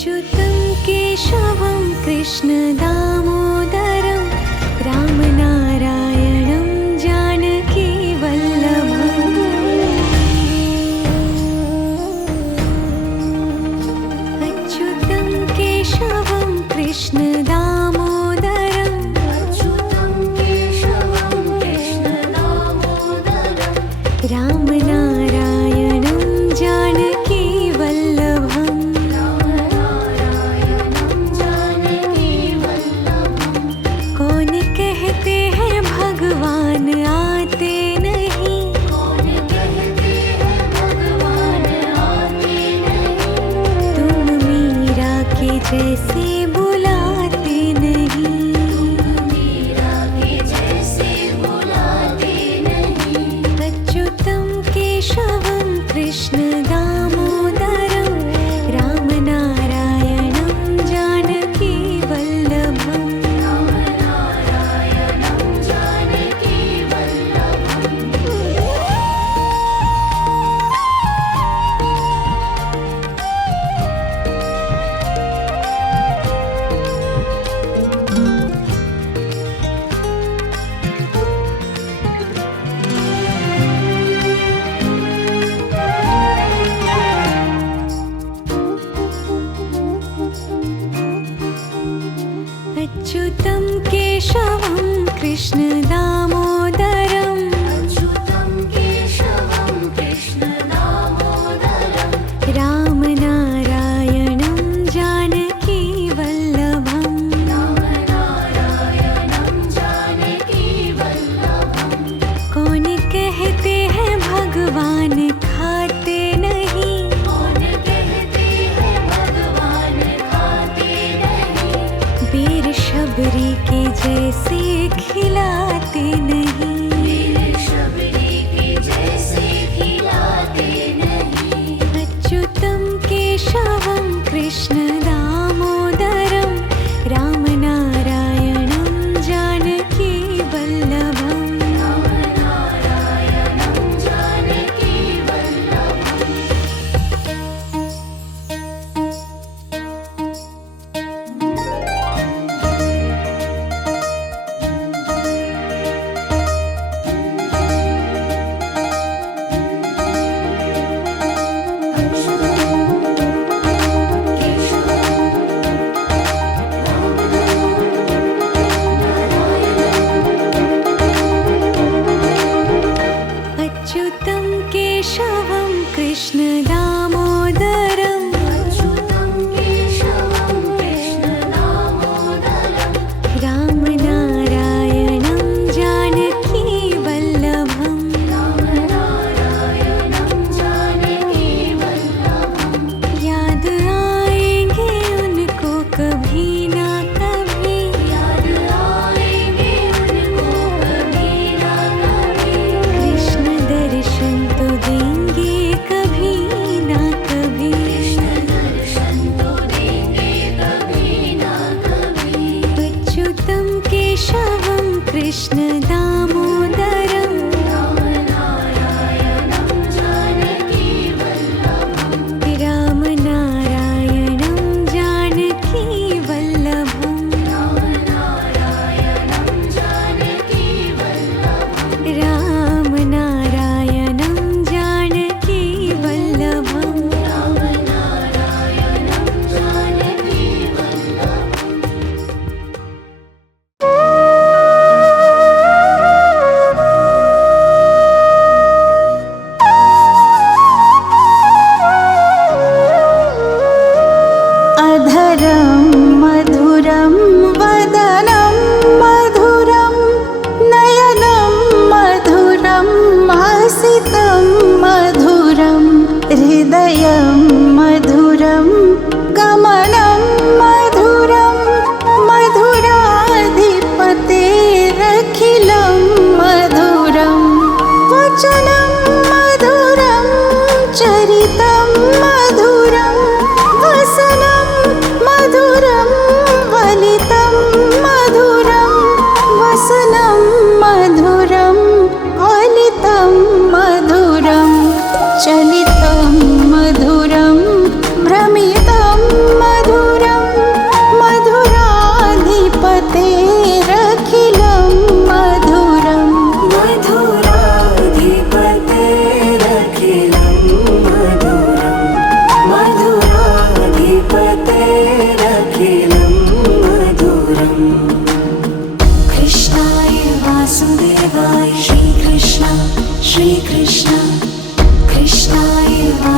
अच्युतं केशवं कृष्णदामोदरं रामनारायणं जानकीवल्लभम्। अच्युतं केशवं कृष्णदामोदरं रामनारायणं जानकीवल्लभम्। कौन कहते हैं भगवान आते नहीं, तुम मीरा के जैसे बुलाते नहीं। अच्युतं केशवं कृष्णदामोदरं रामनारायणं जानकीवल्लभम्। अच्युतं केशवं कृष्णदामोदरं रामनारायणं जानकीवल्लभम्। कौन कहते हैं भगवान खाते नहीं, बीर शबरी के जैसे खिलाते नहीं। अच्युतं केशवं कृष्णदामोदरं रामनारायणं जानकीवल्लभम्। अच्युतं केशवं कृष्णदामोदरं रामनारायणं जानकीवल्लभम्। याद आएंगे उनको कभी ना कभी, कृष्ण दर्शन तो देंगे कभी ना कभी। अच्युतं केशवं कृष्णदामोदरं रामनारायणं जानकीवल्लभम्। रामनारायणं जानकीवल्लभम्। अधरं मधुरं वदनं मधुरं नयनं मधुरं हसितं मधुरं हृदयं मधुरं गमनं मधुरं मधुराधिपतेरखिलं मधुरं वचनं मधुरं चरितं मधुरं वसनं मधुरं वलितं मधुरं वसनं मधुरं वलितं मधुरं चलितं मधुरं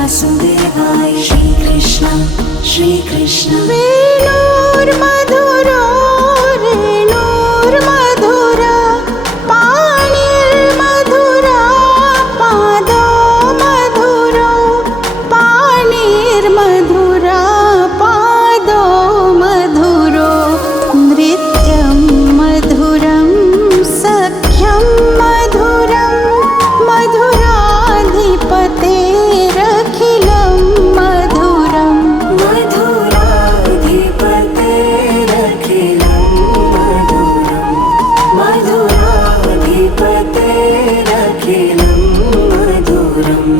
वासुदेवाय श्रीकृष्ण श्रीकृष्ण वेणुर्मधुरो रेणुर्मधुरा पाणिर्मधुरा पादो मधुरो पाणिर्मधुरा पादो मधुरो नृत्यं मधुरं सख्यं मधुरं मधुराधिपतेरखिलं मधुरम् मधुराधिपतेरखिलं मधुरम् मधुराधिपतेरखिलं मधुरम्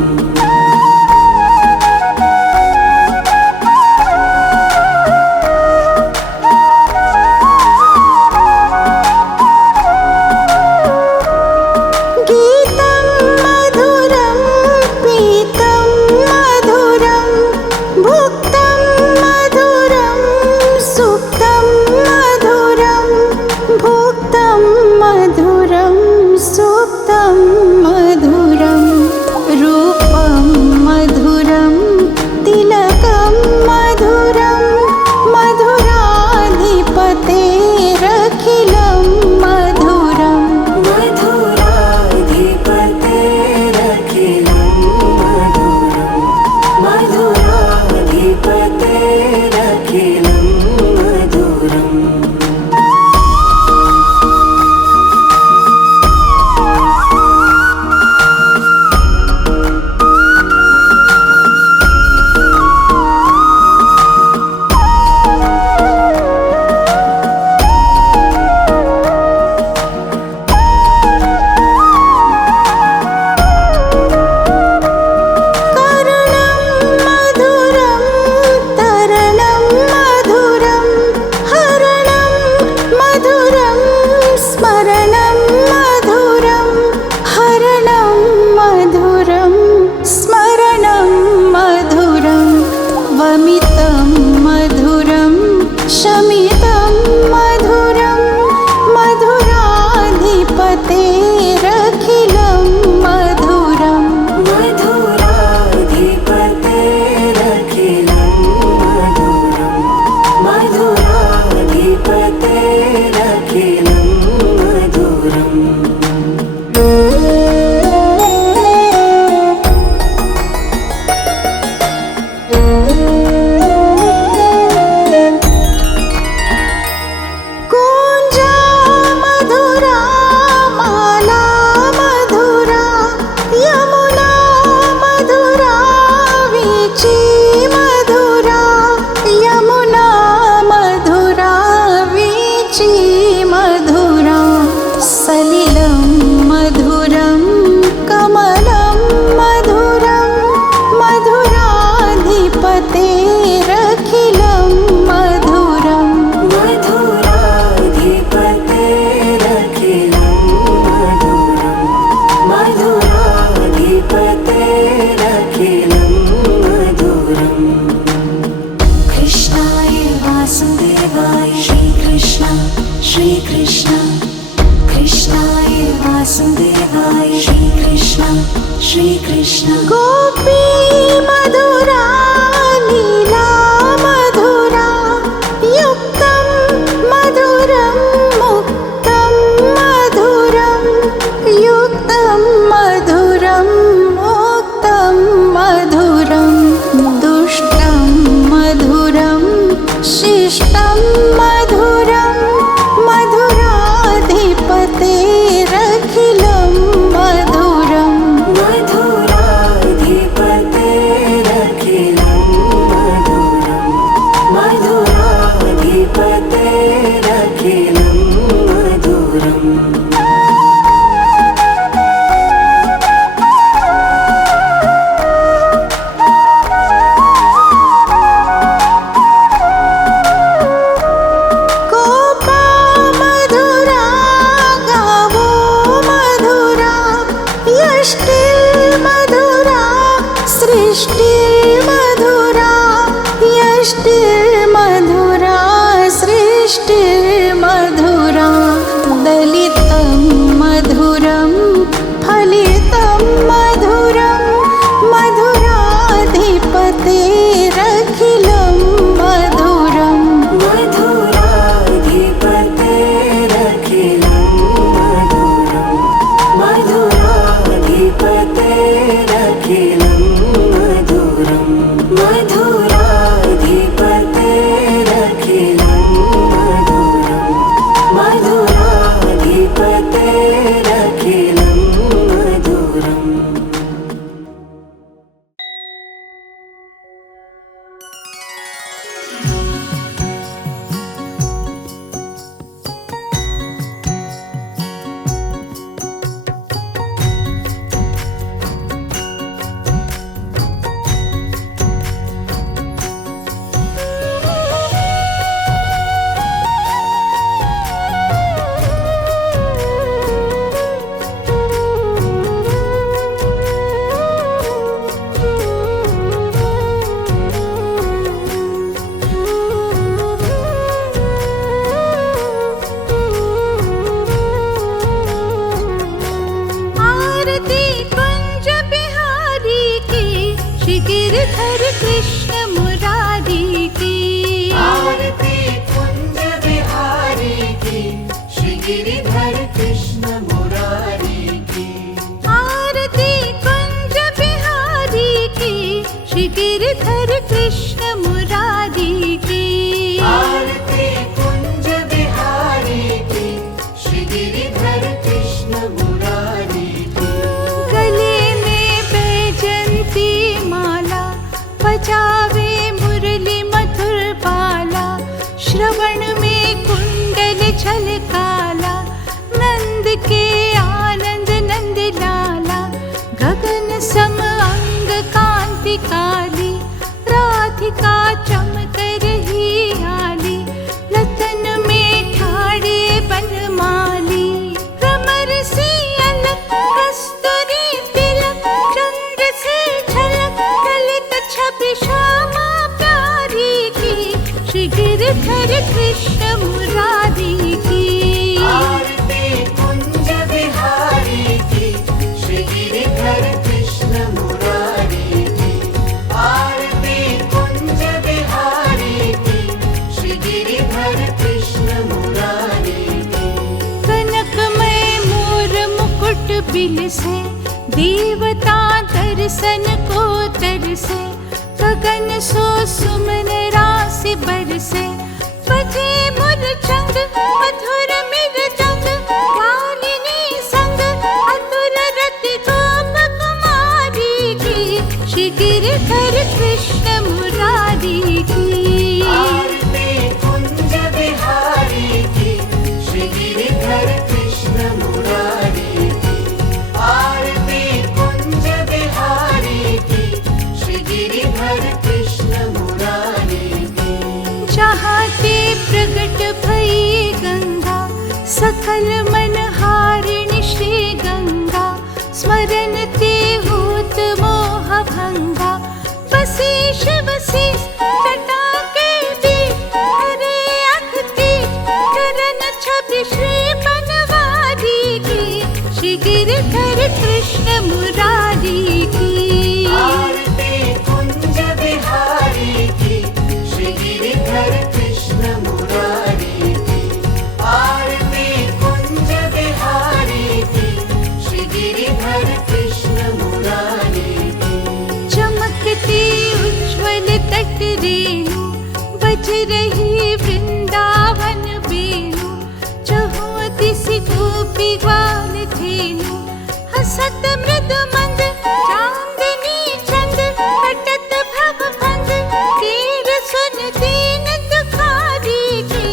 गीतं मधुरं पीतं मधुरं भुक्तं मधुरं सुप्तं मधुरं भुक्तं मधुरं सुप्तं मधुरं रूपं मधुरं तिलकं मधुरं मधुराधिपतेरखिलं मधुरम् मधुराधिपतेरखिलं मधुरम् मधुराधिपतेरखिलं मधुरम् करुणं मधुरं तरणं मधुरं हरणं मधुरं स्मरणं मधुरं हरणं मधुरं स्मरणं मधुरं वमितं मधुरं शमितं मधुरं मधुराधिपतेरखिलं मधुरम् मधुराधिपतेरखिलं मधुरम् मधुराधिपतेरखिलं मधुरम् कूञ्जा मधुरा माला मधुरा यमुना मधुरा वीची मधुरा यमुना मधुरा वीची मधुरा सलिलं मधुरं कमलं मधुरं मधुराधिपतेरखिलं मधुरम् मधुराधिपतेरखिलं मधुरम् मधुराधिपतेरखिलं मधुरम् कृष्णाय वासुदेवाय श्रीकृष्ण श्रीकृष्ण कृष्णाय वासुदेवाय श्रीकृष्ण श्रीकृष्ण गोपी मधुरा लीला मधुरा युक्तं मधुरं मुक्तं मधुरं युक्तं मधुरं मुक्तं मधुरं दुष्टं मधुरं शिष्टं मधुरं मधुराधिपतेरखिलं मधुरम् मधुराधिपतेरखिलं मधुरम् मधुराधिपतेरखिलं मधुरम् गोपा मधुरा गावो मधुरा यष्टिर्मधुरा सृष्टिर्मधुरा यष्टिर्मधुरा सृष्टिर्मधुरा दलितं मधुरं फलितं मधुरं मधुराधिपतेरखिलं श्री गिरधर कृष्ण मुरारी की। आरती कुंज बिहारी की, श्री गिरधर कृष्ण मुरारी की। आरती कुंज बिहारी की, श्री गिरधर कृष्ण मुरारी की। आरती कुंज बिहारी की, श्री गिरधर कृष्ण मुरारी की। गले में बैजंती माला, बजावे मुरली मधुर बाला। श्रवण में कुंडल झलकाला, नंद के आनंद नंद लाला। गगन सम अंग कांति काली, राधिका चमक रही आली। रतन में ठाड़े बनमाली, कमर से अलग कस्तूरी तिलक। चंद्र से झलक ललित छवि श्यामा प्यारी की, श्री गिरधर कृष्ण मुरारी की। आरती कुंज बिहारी की, श्री गिरधर कृष्ण मुरारी की। आरती कुंज बिहारी की, श्री गिरधर कृष्ण मुरारी की। कनकमय मोर मुकुट बिल से, देवता दर्शन को तरसे। गगन सो सुमन राशि बरसे, बजे मुरचंग मधुर मृदंग। मालिनी संग अतुल रति गोप कुमारी की, श्री गिरधर कृष्ण मुरारी की। आरती कुंज बिहारी की, श्री गिरधर कृष्ण मुरारी की। आरती कुंज बिहारी की, श्री गिरधर कृष्ण मुरारी की। जहाँ ते प्रगट भई गंगा, सकल मन हारिणी श्री गंगा। स्मरण ते होत मोह भंगा, बसी शिव सी जटा के बीच। हरे अख तीज चरण छवि श्री बनवारी की, श्री गिरधर कृष्ण मुरारी की। आरती कुंज बिहारी की, श्री गिरधर कृष्ण मुरारी की। आरती कुंज बिहारी की, श्री गिरधर कृष्ण मुरारी की। चमकती उज्ज्वल तट रेणु, बज रही वृंदावन बेणु। चहुँ दिस गोपी ग्वाल धेनु, हसत मृदु मंद चांदनी चंद। कटत भव भंग तीर सुन दीन दुखारी की,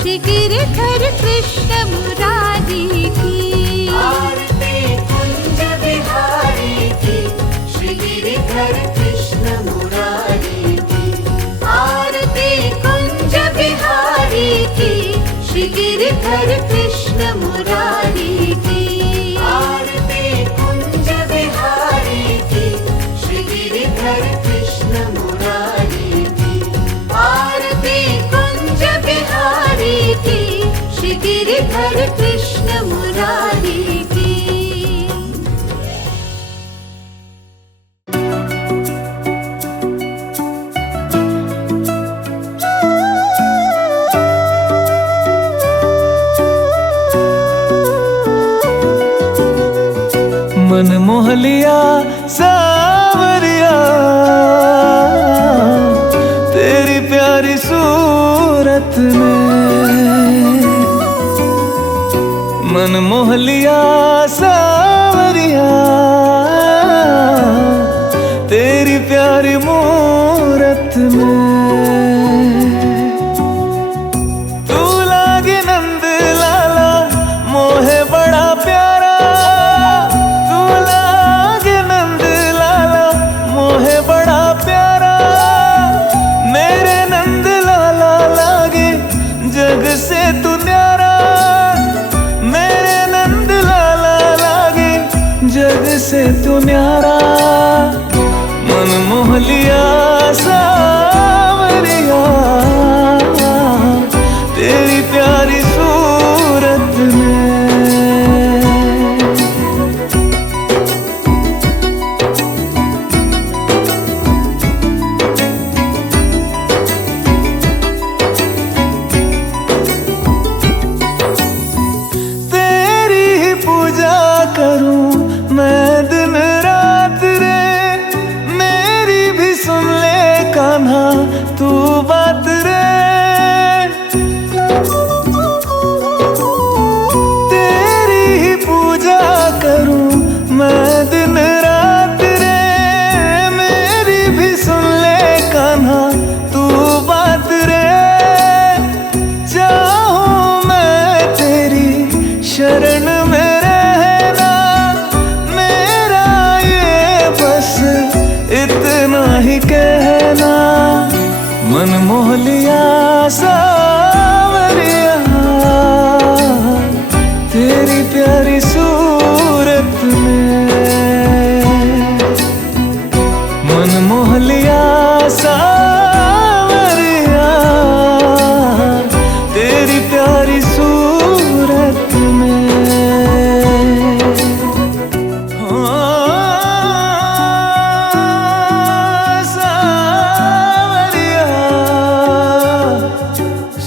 श्री गिरधर कृष्ण मुरारी की। आरती कुंज बिहारी की, श्री गिरधर कृष्ण मुरारी की। आरती कुंज बिहारी की, श्री गिरधर कृष्ण मुरारी की। आरती कुंज बिहारी की, श्री गिरधर कृष्ण मुरारी की। आरती कुंज बिहारी की, श्री गिरधर कृष्ण मुरारी की। मन मोह लिया सावरिया, तेरी प्यारी सूरत ने। मन मोह लिया सावरिया, तेरी प्यारी मूरत में। तू लागे नंद लाला, मोहे बड़ा प्यारा। तू लागे नंद लाला, मोहे बड़ा प्यारा। मेरे नंद लाला लागे जग से तू न्यारा। मेरे नंद लाला लागे जग से तू न्यारा। मन मोह लिया सावरिया, तेरी प्यारी सूरत ने। तू बात रे। तेरी ही पूजा करूं मैं दिन रात रे। मेरी भी सुन ले कान्हा तू बात रे। चाहूं मैं तेरी शरण में रहना, मेरा ये बस इतना ही कहना। मन मोह लिया सावरिया तेरी प्यारी सूरत में। मन मोह लिया सावरिया तेरी प्यारी सूरत में।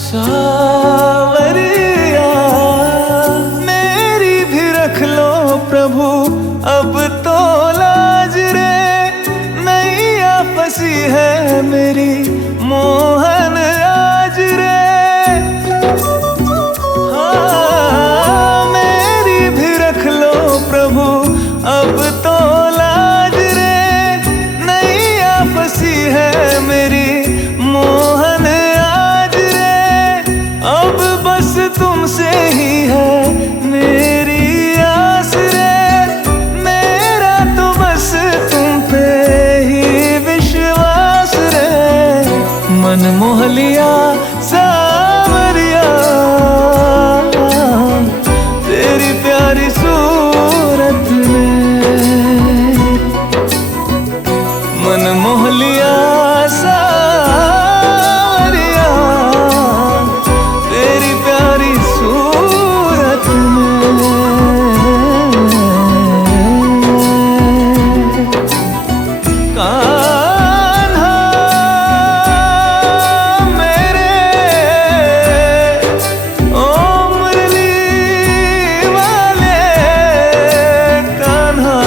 सावरिया मेरी भी रख लो प्रभु अब तो लाज रे। नैया फंसी है मेरी मोहन आज रे। हाँ मेरी भी रख लो प्रभु अब तो लाज रे। नैया फंसी है मेरी मोहन आज रे। अब बस तुमसे ही है मेरी आस रे। मेरा तो बस तुम पे ही विश्वास रे। मन मोह लिया सावरिया तेरी प्यारी सूरत में। मन मोह लिया सावरिया तेरी प्यारी सूरत में। कान्हा मेरे ओ मुरली वाले कान्हा।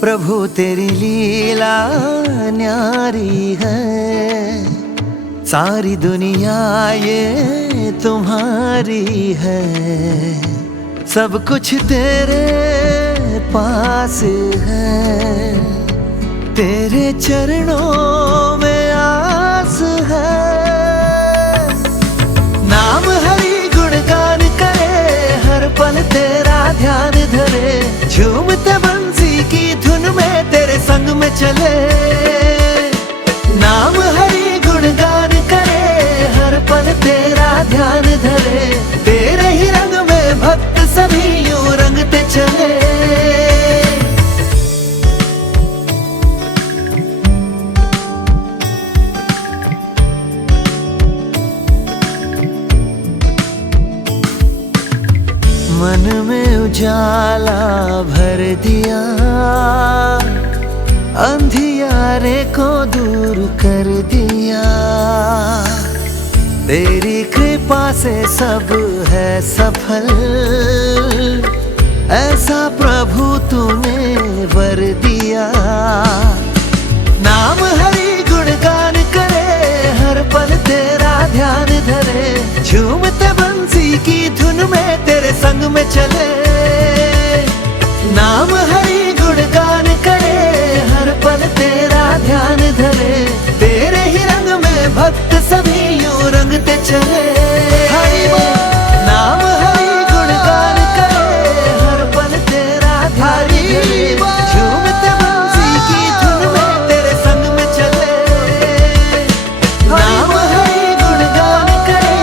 प्रभु तेरी लीला न्यारी है। सारी दुनिया ये तुम्हारी है। सब कुछ तेरे पास है। तेरे चरणों में आस है। नाम हरि गुणगान करे, हर पल तेरा ध्यान धरे। झूमते बंसी की धुन में तेरे संग में चले। नाम हरि गुणगान करे, हर पल तेरा ध्यान धरे। तेरे ही रंग में भक्त सभी यूं रंगते चले। मन में उजाला भर दिया, अंधियारे को दूर कर दिया। तेरी कृपा से सब है सफल, ऐसा प्रभु तूने वर दिया। नाम हरि गुणगान करे, हर पल तेरा ध्यान धरे। झूमते बंसी की धुन में तेरे संग में चले। नाम हरि गुणगान करे, हर पल तेरा ध्यान धरे। तेरे ही रंग में भक्त सभी यूं रंगते चले। हरि बोल। नाम हरि गुणगान करे, हर पल तेरा ध्यान धरे। झूमते बंसी की धुन में तेरे संग में चले। नाम हरि गुणगान करे,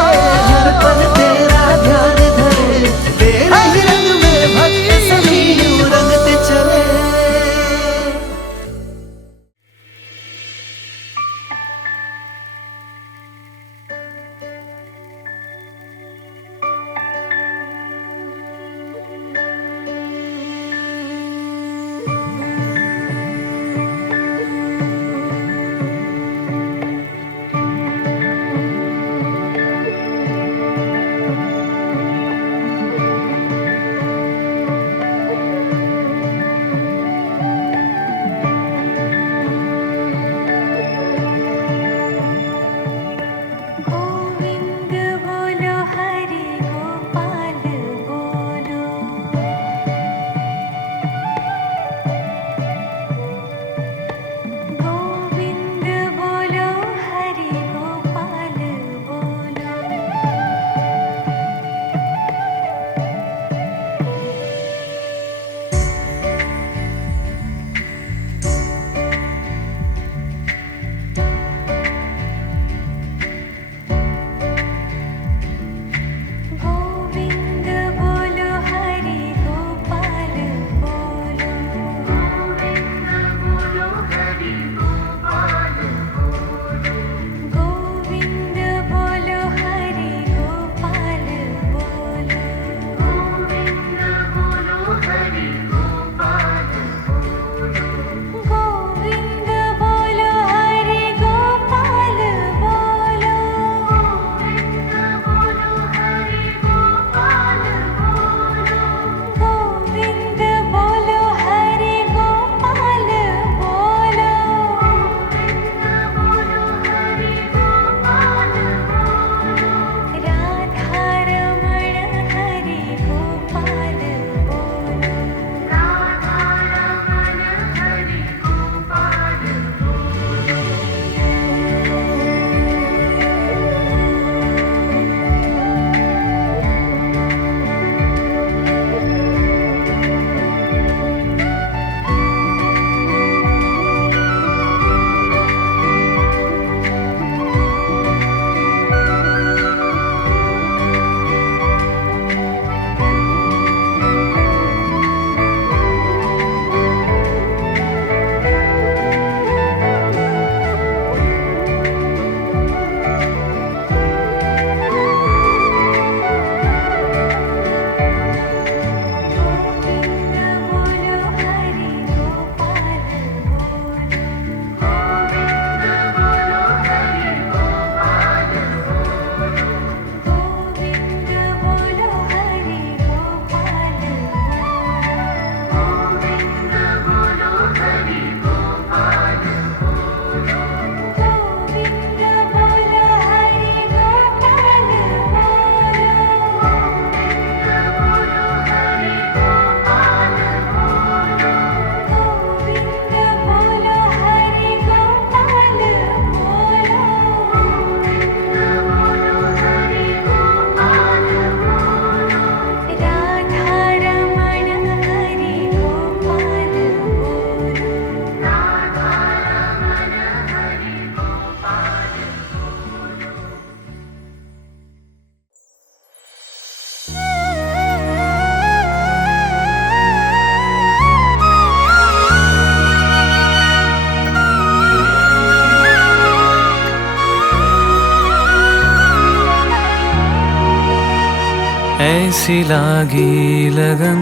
ऐसी लागी लगन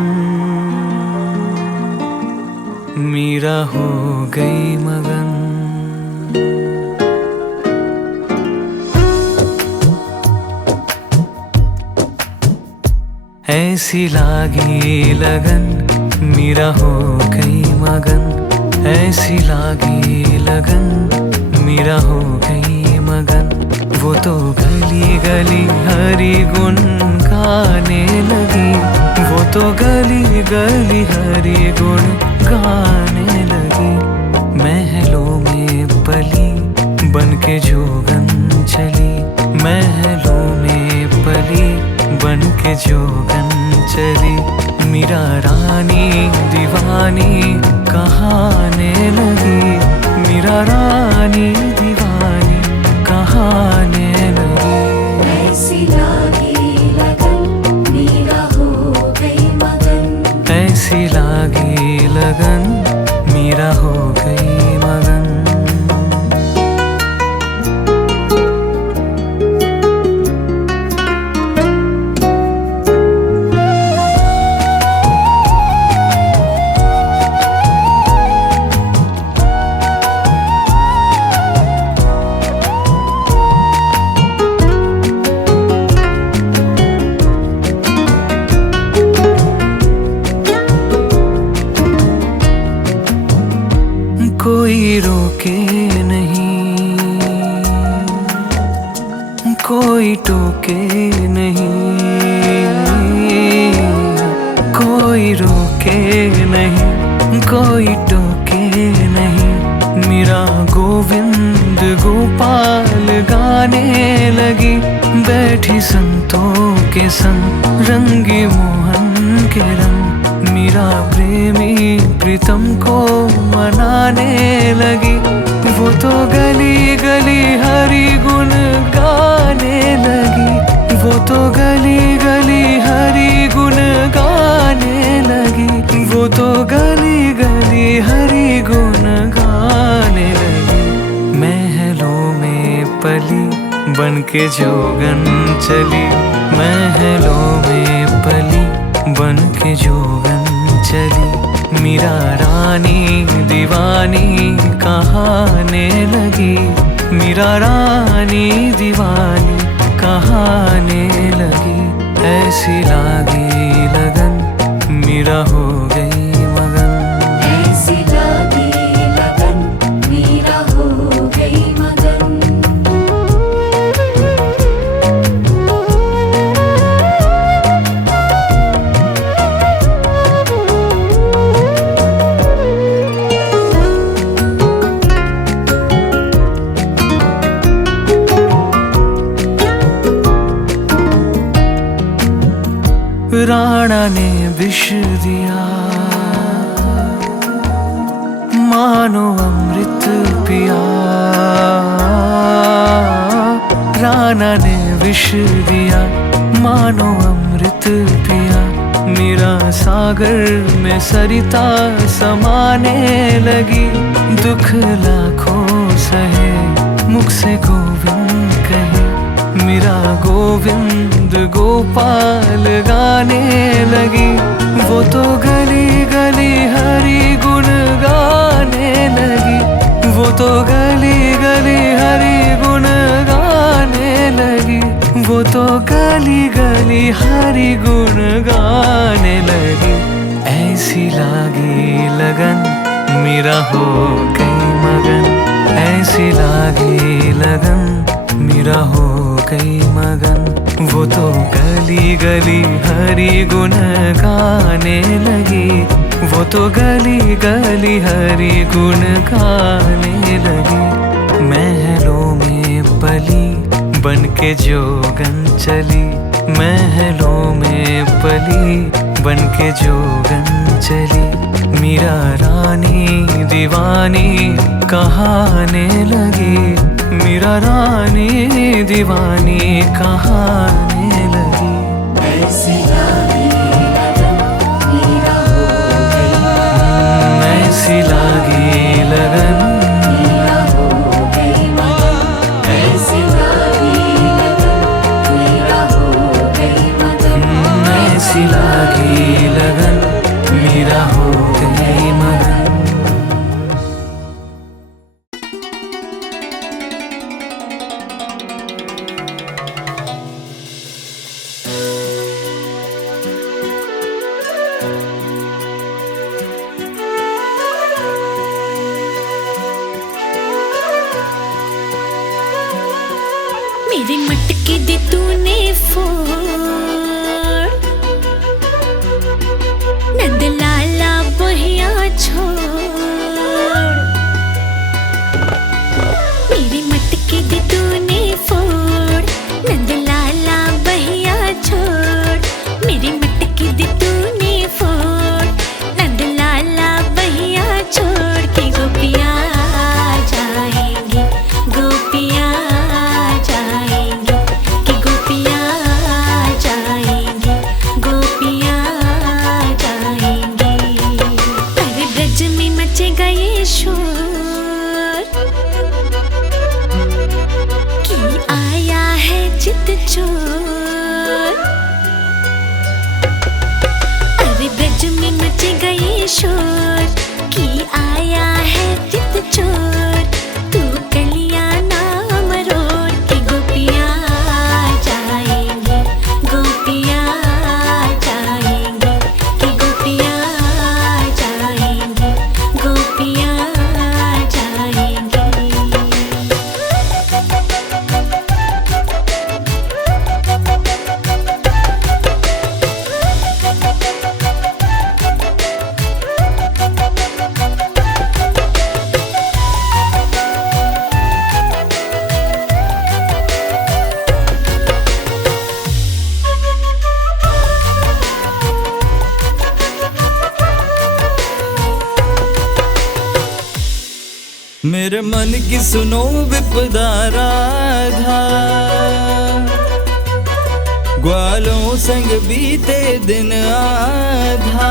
मीरा हो गई मगन। ऐसी लागी लगन मीरा हो गई मगन। ऐसी लागी लगन मीरा हो गई मगन। वो तो गली गली हरी गुन गाने लगी। वो तो गली गली हरी गुन गाने लगी। महलों में पली बन के जोगन चली। महलों में पली बन के जोगन चली। मीरा रानी दीवानी कहाने लगी। मीरा रानी दीवानी कहाने लगी। ऐसी लागी लगन मीरा हो गई मगन। ऐसी लागी लगन मीरा हो गई मगन। कोई रोके नहीं, कोई टोके नहीं। कोई रोके नहीं, कोई टोके नहीं। मीरा गोविंद गोपाल गाने लगी। बैठी संतों के संग रंगी मोहन के रंग। मीरा प्रेमी प्रीतम को मनाने लगी। वो तो गली गली हरी गुन गाने लगी। वो तो गली गली हरी गुन गाने लगी। वो तो गली गली हरी गुन गाने लगी। महलों में पली बन के जोगन चली। महलों में पली बन के जोगन चली। मीरा रानी दीवानी कहाने लगी। मीरा रानी दीवानी कहाने लगी। ऐसी लागी लगन मीरा हो गई मगन। ऐसी लागी लगन मीरा हो गई मगन। राणा ने विष दिया मानो अमृत पिया। राणा ने विष दिया मानो अमृत पिया। मीरा सागर में सरिता समाने लगी। दुख लाखों सहे मुख से गोविंद कहे। मीरा गोविंद गोपाल गाने लगी। वो तो गली गली हरी गुन गाने लगी। वो तो गली गली हरी गुन गाने लगी। वो तो गली गली हरी गुन गाने लगी। ऐसी लागी लगन मीरा हो गई मगन। ऐसी लागी लगन मीरा हो गई मगन। वो तो गली गली हरी गुन गाने लगी। वो तो गली गली हरी गुन गाने लगी। महलों में पली बन के जोगन चली। महलों में पली बन के जोगन चली। मीरा रानी दीवानी कहाने लगी। मीरा रानी दीवानी कहाने लगी। ऐसी लागी लगन मीरा हो गई। ऐसी लागी लगन मीरा हो गई मगन। ऐसी लागी लगन मीरा हो गई मगन। मेरे मटके दे तूने फोड़, नंद लाला बहिया छोड़। मेरे मटके दे तूने फोड़, नंद लाला बहिया छोड़। मेरे मटके दे तूने फोड़, नंद लाला बहिया छोड़ के गोपियाँ जाएंगी, गोपियाँ जाएंगी, कि गोपियाँ जाएंगी, गोपियाँ जाएंगी। अरे ब्रज में मचेगा ये शोर कि आया है चित चोर। अरे ब्रज में मचेगा ये शोर कि आया है चित चोर। तू कलियां ना मरोड़ के गोपियाँ जाएंगी, गोपियाँ जाएंगी, कि गोपियाँ जाएंगी, गोपियाँ जाएंगी। मेरे मन की सुनो विपदा राधा, ग्वालों संग बीते दिन आधा।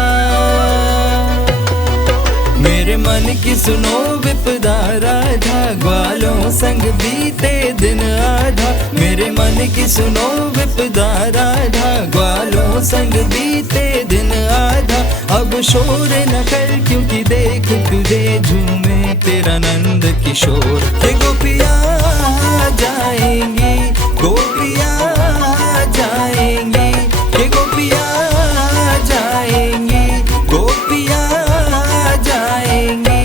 मेरे मन की सुनो विपदा राधा, ग्वालों संग बीते दिन आधा। मेरे मन की सुनो विपदा राधा, ग्वालों संग बीते दिन आधा। अब शोर न कर क्योंकि देख तुझे झूमे तेरा नंद किशोर। ये गोपियाँ जाएंगी, गोपियाँ जाएंगी, ये गोपियाँ जाएंगी, गोपियाँ जाएंगी।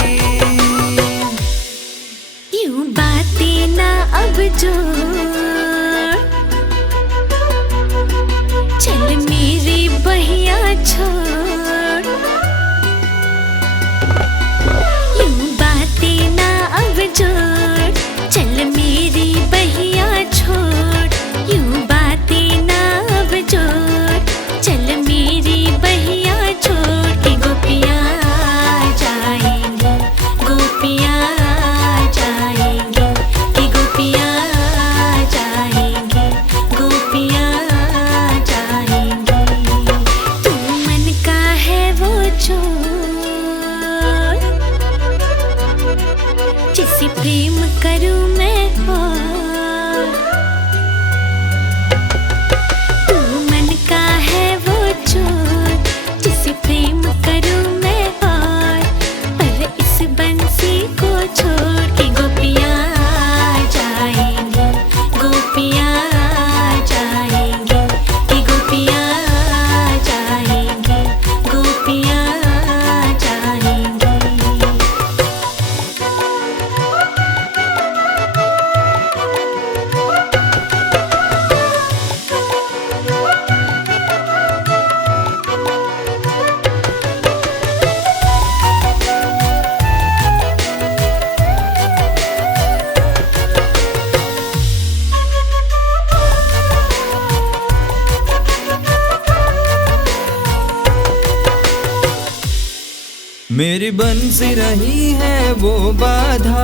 यूं बातें ना अब जोड़, चल मेरी बहिया छोड़। यूं बातें ना अब जोड़, चल मेरी बहिया छोड़। यूं बातें ना अब जोड़, चल मेरी बहिया छोड़ के गोपियाँ जाएंगी, गोपियाँ जाएंगी, कि गोपियाँ जाएंगी, गोपियाँ जाएंगी। तू मन का है वो चोर, जिसे प्रेम करूँ मैं और। तू मन का है वो चोर, जिसे प्रेम करूँ मैं और। पर इस बंसी को छोड़ के गोपियाँ जाएंगी, गोपियाँ जाएंगी, कि गोपियाँ जाएंगी, गोपियाँ जाएंगी। मेरी बंसी रही है वो बाधा,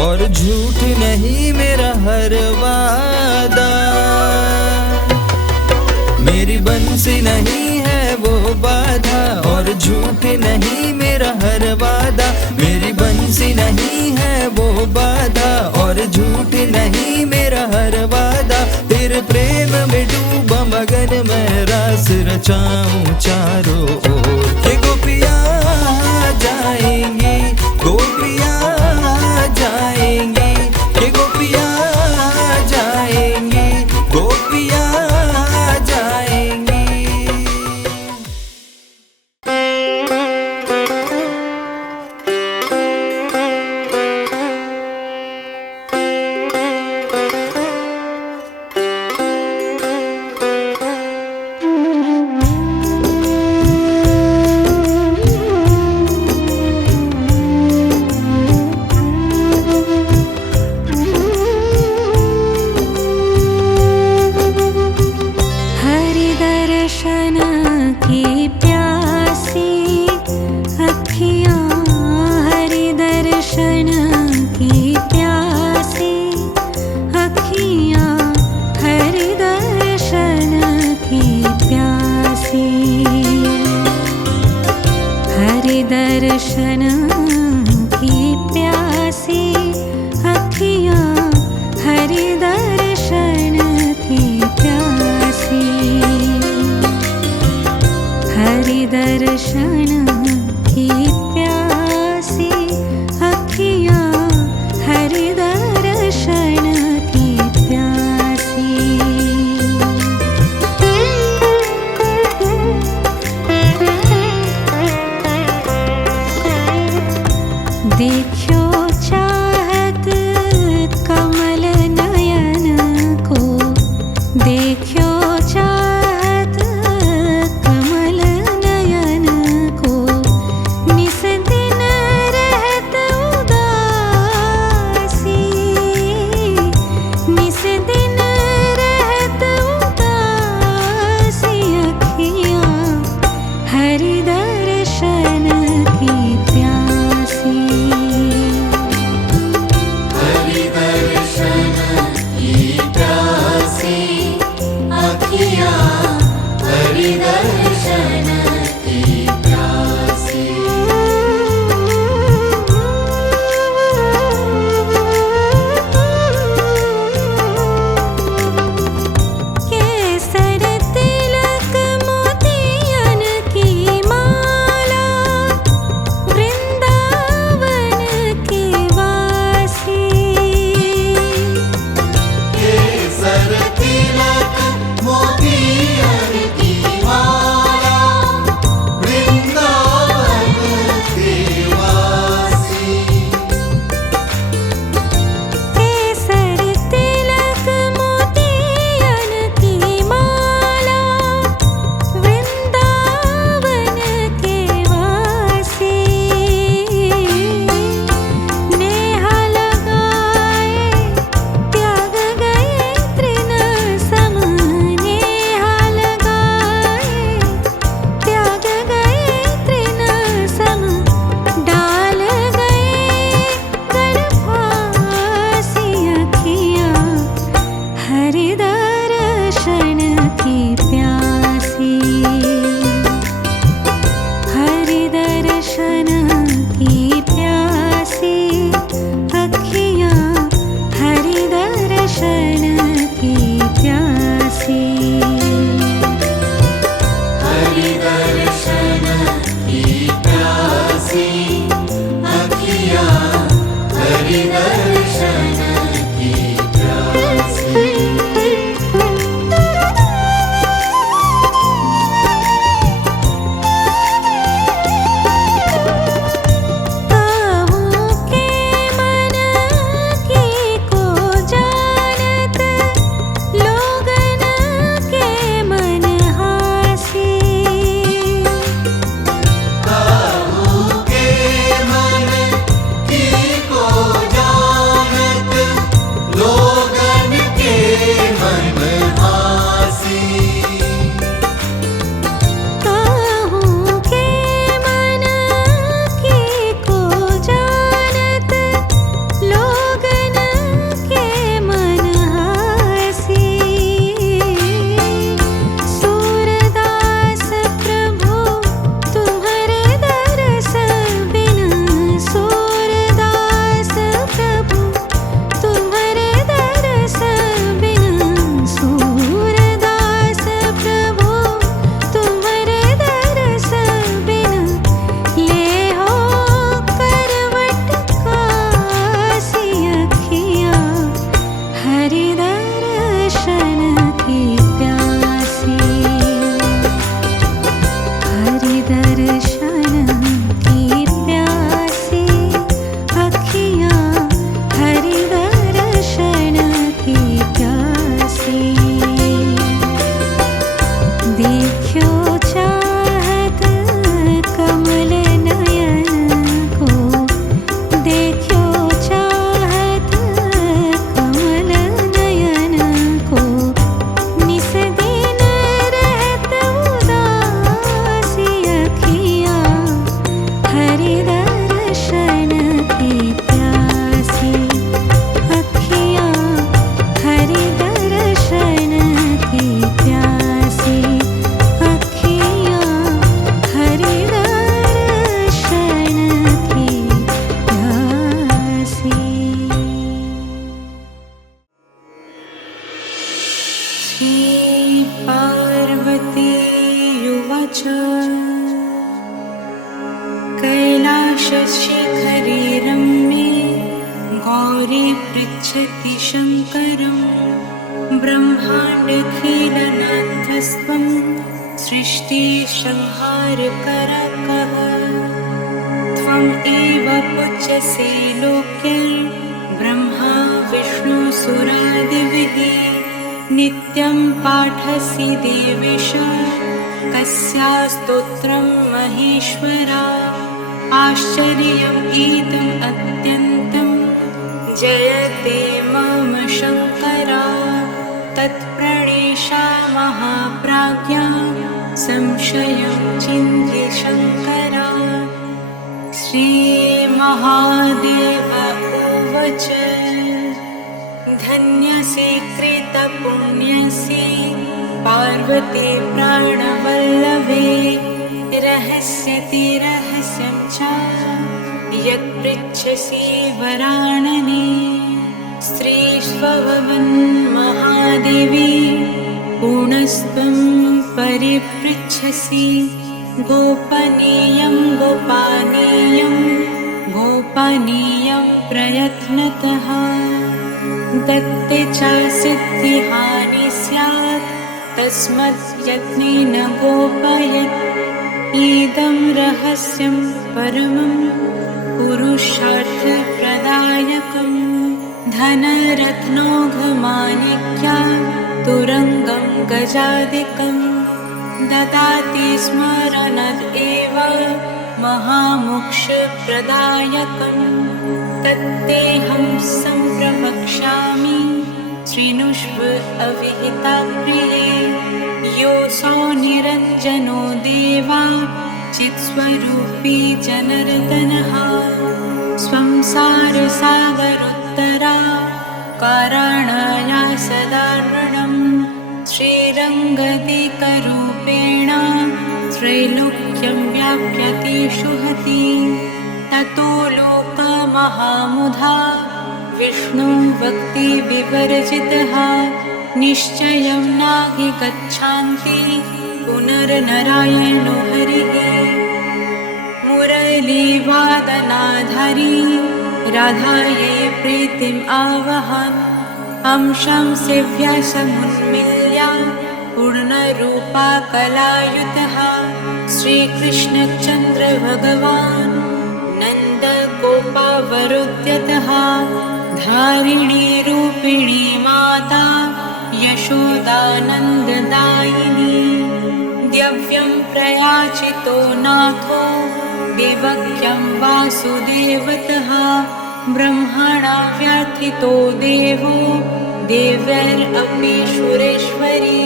और झूठ नहीं मेरा हर वादा। मेरी बंसी नहीं है वो बाधा, और झूठ नहीं मेरा हर वादा। मेरी बंसी नहीं है वो बाधा, और झूठ नहीं मेरा हर वादा। तेरे प्रेम में डूबा मगन मैं रास रचाऊं चारों ओर। ये गोपियाँ जाएंगी, गोपियाँ जाएंगी, ये गोपियाँ जाएंगी, गोपियाँ जाएंगी। च कैलासशिखरे रम्ये गौरी पृच्छति शङ्करम् ब्रह्माण्डखिलनाथस्त्वं सृष्टिसंहारकरकः त्वम् एव पूज्यसे लोके ब्रह्मा विष्णुसुरादिभिः नित्यं पाठसि देवेश कस्या स्तोत्रं महेश्वरा आश्चर्यम् इदम् अत्यन्तं जयते मम शङ्करा तत्प्रणेशामः प्राज्ञा संशयं चिन्त्य शङ्करा श्रीमहादेव उवाच धन्यसि कृतपुण्यसि पार्वती प्राणवल्लभे रहस्यं च यत्पृच्छसि वरानने स्त्रीष्वभवन्महादेवी पुनस्त्वं परिपृच्छसि गोपनीयं प्रयत्नतः दत्ते च सिद्धिहानि स्यात् तस्मात् यत्नेन गोपयत् इदं रहस्यं परमं पुरुषार्थप्रदायकं धनरत्नौघमाणिक्या तुरङ्गं गजादिकं ददाति स्मरणादेव महामोक्षप्रदायकं तत्तेऽहं सम्प्रवक्ष्यामि शृणुष्व अविहितप्रिये योऽसौ निरञ्जनो देवा चित्स्वरूपी जनार्दनः संसारसागरोत्तरा कारणाया सदा नृणं श्रीरङ्गदिकरूपेण त्रैलोक्यं व्याप्यतेषु हति ततो लोकमहामुधा विष्णु भक्ति विवर्जितः निश्चयं नाहि गच्छन्ति पुनर्नारायणो हरिः मुरलीवादनाधारी राधायै प्रीतिम् आवहन् अंशं सेव्यासमुन्मील्या पूर्णरूपा कलायुतः श्रीकृष्णचन्द्र भगवान् नन्दगोपावरोद्यतः धारिणी रूपिणी माता यशोदानन्ददायिनी दिव्यं प्रयाचितो नाथो देवक्यं वासुदेवतः ब्रह्मणा व्याथितो देवो देवैरपि सुरेश्वरी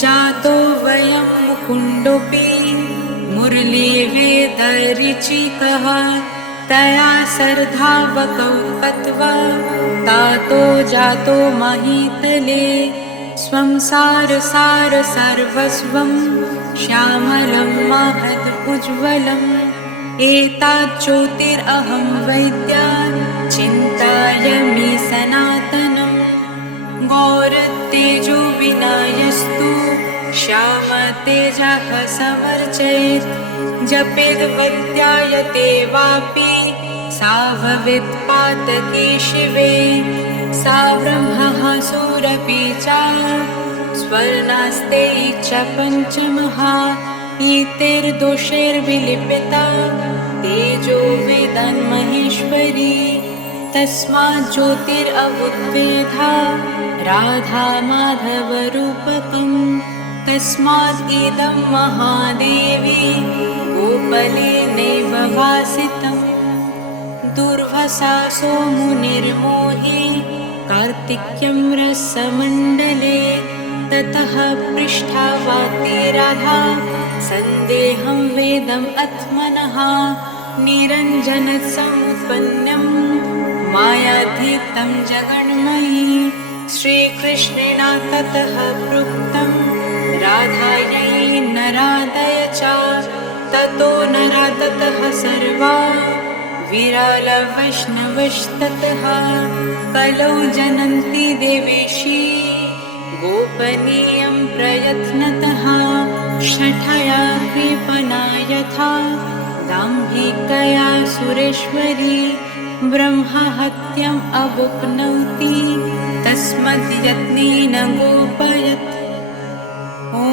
जातो वयं मुकुन्दोऽपि मुरलीवेदऋचिकः तया सर्धावकौ कत्वा तातो जातो महीतले संसारसार सर्वस्वं श्यामलं महदुज्ज्वलम् एतज्ज्योतिरहं वैद्या चिन्तायामि सनातनम् गौरतेजो विनायस्तु श्यामतेजः समर्चयेत् जपेद्वद्यायते वापि सा भवेत्पातकी शिवे सा ब्रह्मः सुरपि च स्वर्णास्ते च पञ्चमः इतैर्दोषैर्विलिपिता तेजो वेदान्महेश्वरी तस्मात् ज्योतिरवुद्वेधा राधा माधवरूपकम् तस्मात् इदं महादेवी गोपलेनैव भासितम् दुर्वासो मुनिर्मोही कार्तिक्यं रसमण्डले ततः पृष्ठावाति राधा सन्देहं वेदम् आत्मनः निरञ्जनसमुत्पन्नं मायाधीतं जगन्मयी श्रीकृष्णेन ततः प्रोक्तं राधायै नरादय च ततो नरा ततः सर्वा विरलवैष्णवस्ततः कलौ जनन्ति देवेशी गोपनीयं प्रयत्नतः शठया कृपणा यथा दाम्भिकया सुरेश्वरी ब्रह्महत्यम् अवुप्नोति तस्मद्यत्नेन गोपयत्। ॐ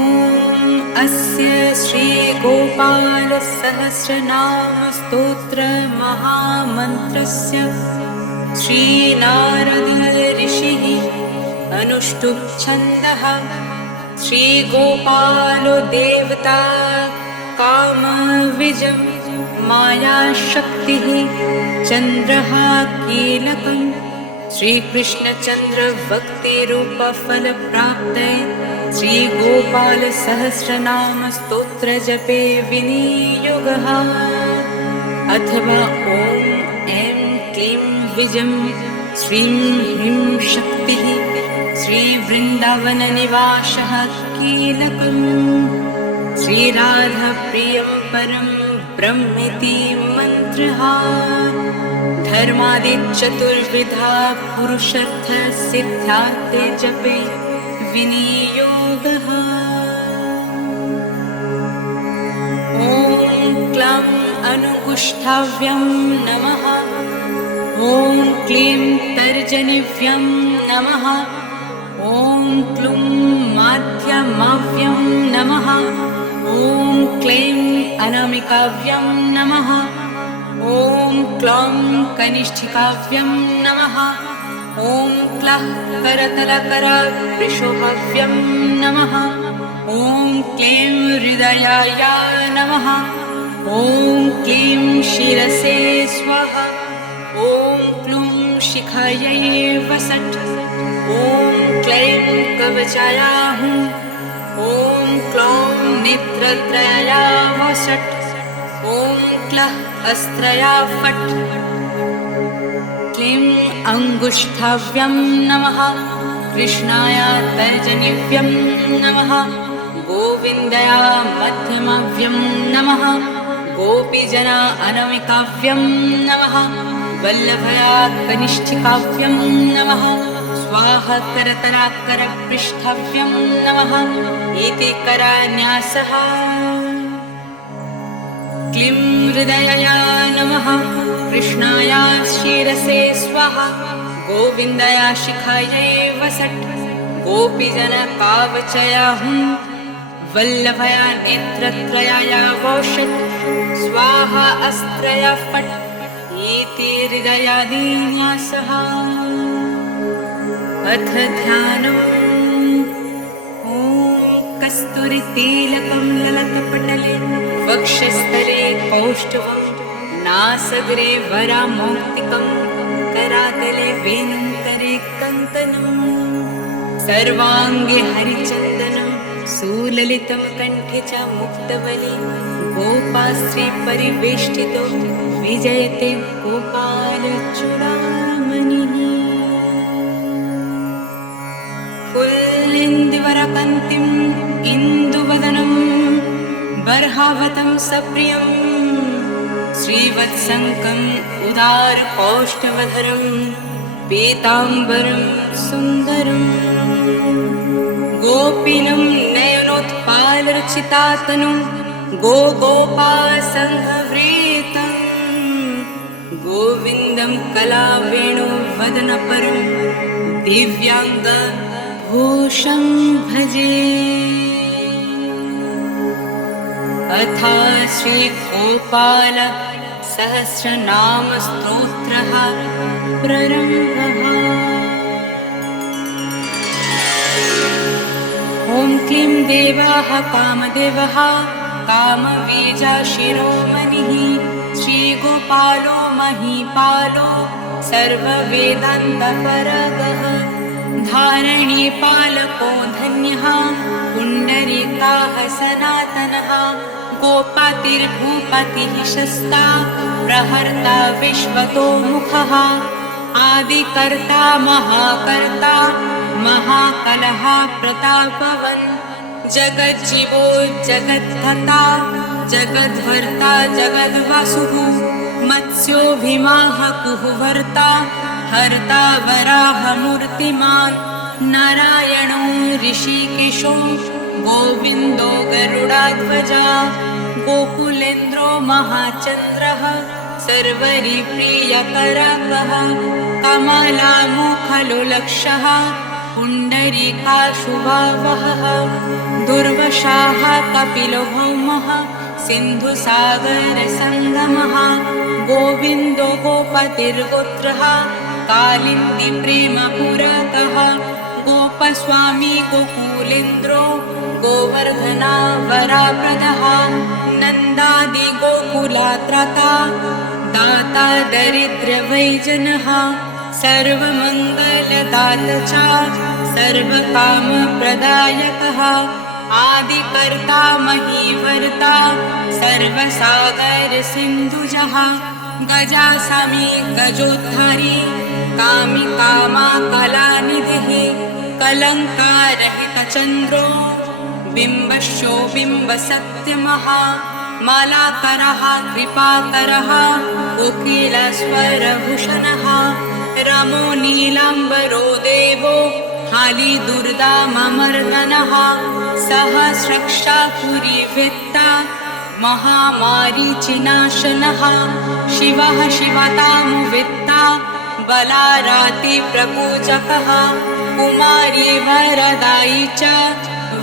अस्य श्रीगोपालसहस्रनामस्तोत्रमहामन्त्रस्य श्रीनारद ऋषिः अनुष्टुप् छन्दः। श्रीगोपालो देवता कामविजं मायाशक्तिः चन्द्रः कीलकम्। श्रीकृष्णचन्द्रभक्तिरूपफलप्राप्तये श्रीगोपालसहस्रनामस्तोत्रजपे विनियोगः। अथवा ॐ ऐं क्लीं विजं श्रीं ह्रीं शक्तिः श्रीवृन्दावननिवासः कीलकम्। श्रीराधाप्रियं परं ब्रह्मेति मन्त्रः धर्मादिचतुर्विधा पुरुषार्थसिद्ध्यार्थे जपे विनियोगः। ॐ क्लं अनुकुष्ठाभ्यं नमः। ॐ क्लीं तर्जनीभ्यं नमः। ॐ क्लूं माध्यमाभ्यं नमः। ॐ क्लीं अनामिकाभ्यं नमः। ॐ क्लौं कनिष्ठिकाभ्यं नमः। ॐ क्लः करतलकरावृषभाभ्यं नमः। ॐ क्लीं हृदयाय नमः। ॐ क्लीं शिरसे स्वाहा। ॐ क्लूं शिखायै वसट्। ॐ क्लीं कवचाय हुं। ॐ क्लौं नेत्रत्रयाय वसट्। ॐ क्लः अस्त्रया फट्। क्लीं अङ्गुष्ठाभ्यं नमः। कृष्णाय तर्जनीभ्यं नमः। गोविन्दाय मध्यमाभ्यं नमः। गोपीजना अनामिकाभ्यं नमः। वल्लभाय कनिष्ठिकाभ्यं नमः। स्वाहा करतलाकरपृष्ठाभ्यं नमः। इति करान्यासः। क्लीं हृदयाय नमः। कृष्णाय शिरसे स्वाहा। गोविन्दाय शिखायै वसट्। गोपीजनकावचय हुं। वल्लभाय नेत्रत्रयाय वौषट्। स्वाहा अस्त्रय फट्। इति हृदयादिन्यासः। अथ ध्यानम्। ॐ कस्तूरितिलकं ललाटपटले वक्षस्थले कौष्ठवं नासगरे वरामौक्तिकं करातले वेणुकरे कङ्कणम् सर्वाङ्गे हरिचन्दनं सुललितं कण्ठे च मुक्तवली गोपाश्री परिवेष्टितो विजयते गोपालचूडामणिः। फुल्लिन्दिवरकान्तिम् इन्दुवदनं बर्हावतं सप्रियं श्रीवत्सङ्कम् उदारकौष्ठवधरं पीताम्बरं सुन्दरम् गोपीनं नयनोत्पालरुचितातनुं गोपासङ्घवृतं गोविन्दं कलावेणुवदनपरं दिव्याङ्गभूषं भजे। अथ श्रीगोपाल सहस्रनामस्तोत्रः प्रारम्भः। ॐ क्लीं देवाः कामदेवः कामबीजशिरोमणिः श्रीगोपालो महीपालो सर्ववेदान्तपरगः धारणीपालको धन्यः पुण्डरीकाः सनातनः गोपतिर्भूपतिः शस्ता प्रहर्ता विश्वतोमुखः आदिकर्ता महाकर्ता महाकलः प्रतापवन् जगज्जीवो जगद्धता जगद्भर्ता जगद्वासुः मत्स्यो भीमाः कुहवर्ता हर्ता वराहमूर्तिमान् नारायणो ऋषिकेशो गोविन्दो गरुडाध्वजा गोकुलेन्द्रो महाचन्द्रः सर्वरिप्रियकरकः कमलामुखलोलक्षः पुण्डरीकाशुभावहः दुर्वशाः कपिलो भौमः सिन्धुसागरसङ्गमः गोविन्दो गोपतिर्गोत्रः कालिन्दीप्रेमपुरतः गोपस्वामी गोकुलेन्द्रो गोवर्धनावराप्रदः नन्दादिगोकुलात्रता दाता दरिद्रवैजनः सर्वमङ्गलदात च सर्वकामप्रदायकः आदिकर्ता महीवर्ता सर्वसागरसिन्धुजः गजासमी गजोद्धारी कामिकामाकलानिधिः कलङ्कारहितचन्द्रो बिम्बश्यो बिम्बसत्यमः मालाकरः कृपाकरः कोकिलस्वरभूषणः रमो नीलाम्बरो देवो हालिदुर्दाममर्दनः सहस्रक्षापुरीवृत्ता महामारीचिनाशनः शिवः शिवतामुवित्ता बलारातिप्रपूजकः कुमारी वरदायी च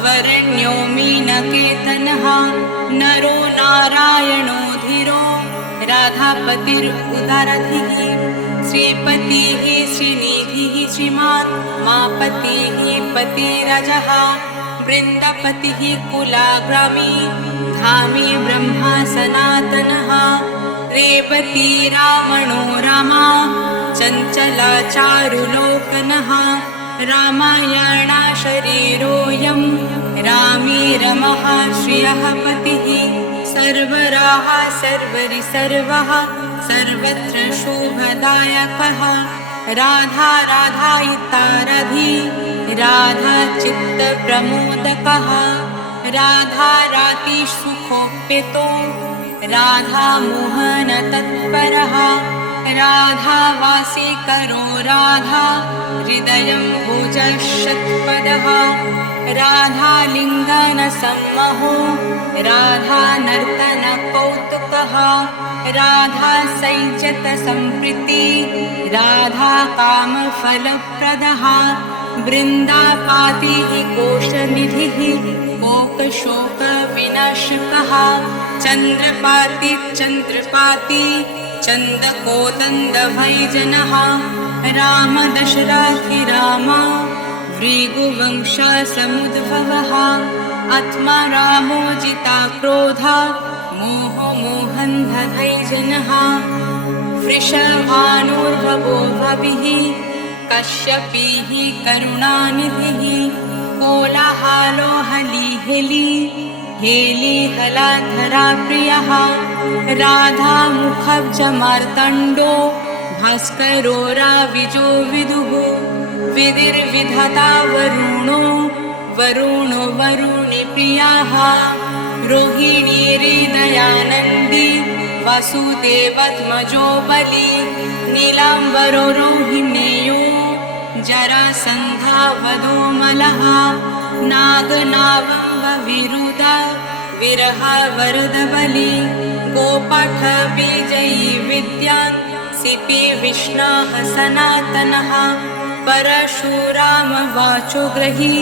वरण्यो मीनकेतनः नरो नारायणो धीरो राधापतिरुदारधिः श्रीपतिः श्रीनिधिः श्रीमान् मापतिः पतिरजः वृन्दपतिः कुलाग्रामी धामी ब्रह्मा सनातनः रेवती रामणो रामा चञ्चलाचारुलोकनः रामायणाशरीरोऽयं रामे रमः श्रियः पतिः सर्वराः सर्वरिसर्वः सर्वत्र शोभदायकः राधा राधायितारधि राधा चित्तप्रमोदकः राधा रातिसुखोपेतो राधा मोहनतत्परः राधावासी करो राधा हृदयं भोजशतपदः राधालिङ्गनसम्महो राधा नर्तनकौतुकः राधा सैजतसम्प्रीति राधा कामफलप्रदः वृन्दापातिः कोशनिधिः कोकशोकविनाशकः चन्द्रपाति चन्द्रपाति चन्दकोदण्डभैजनः राम दशरथि राम भृगुवंशसमुद्भवः आत्मा रामोजिता क्रोधा मोहमोहन दधैजनः वृषभानुर्भवो भविः कश्यपीः करुणानिधिः कोलाहलो हलिहेली हेलिहलाधरा प्रियः राधामुखब्जमार्तण्डो भास्करो राविजो विदुः विधिर्विधता वरुणो वरुणो वरुणिप्रियाः रोहिणी हृदयानन्दी वासुदेवत्मजो बली नीलाम्बरो रोहिणीयो जरासन्धावधूमलः नागनावम्बविरुदा विरहवरदबली गोपाठ विजयी विद्यान् सिपि विष्णः सनातनः परशुरामवाचोग्रही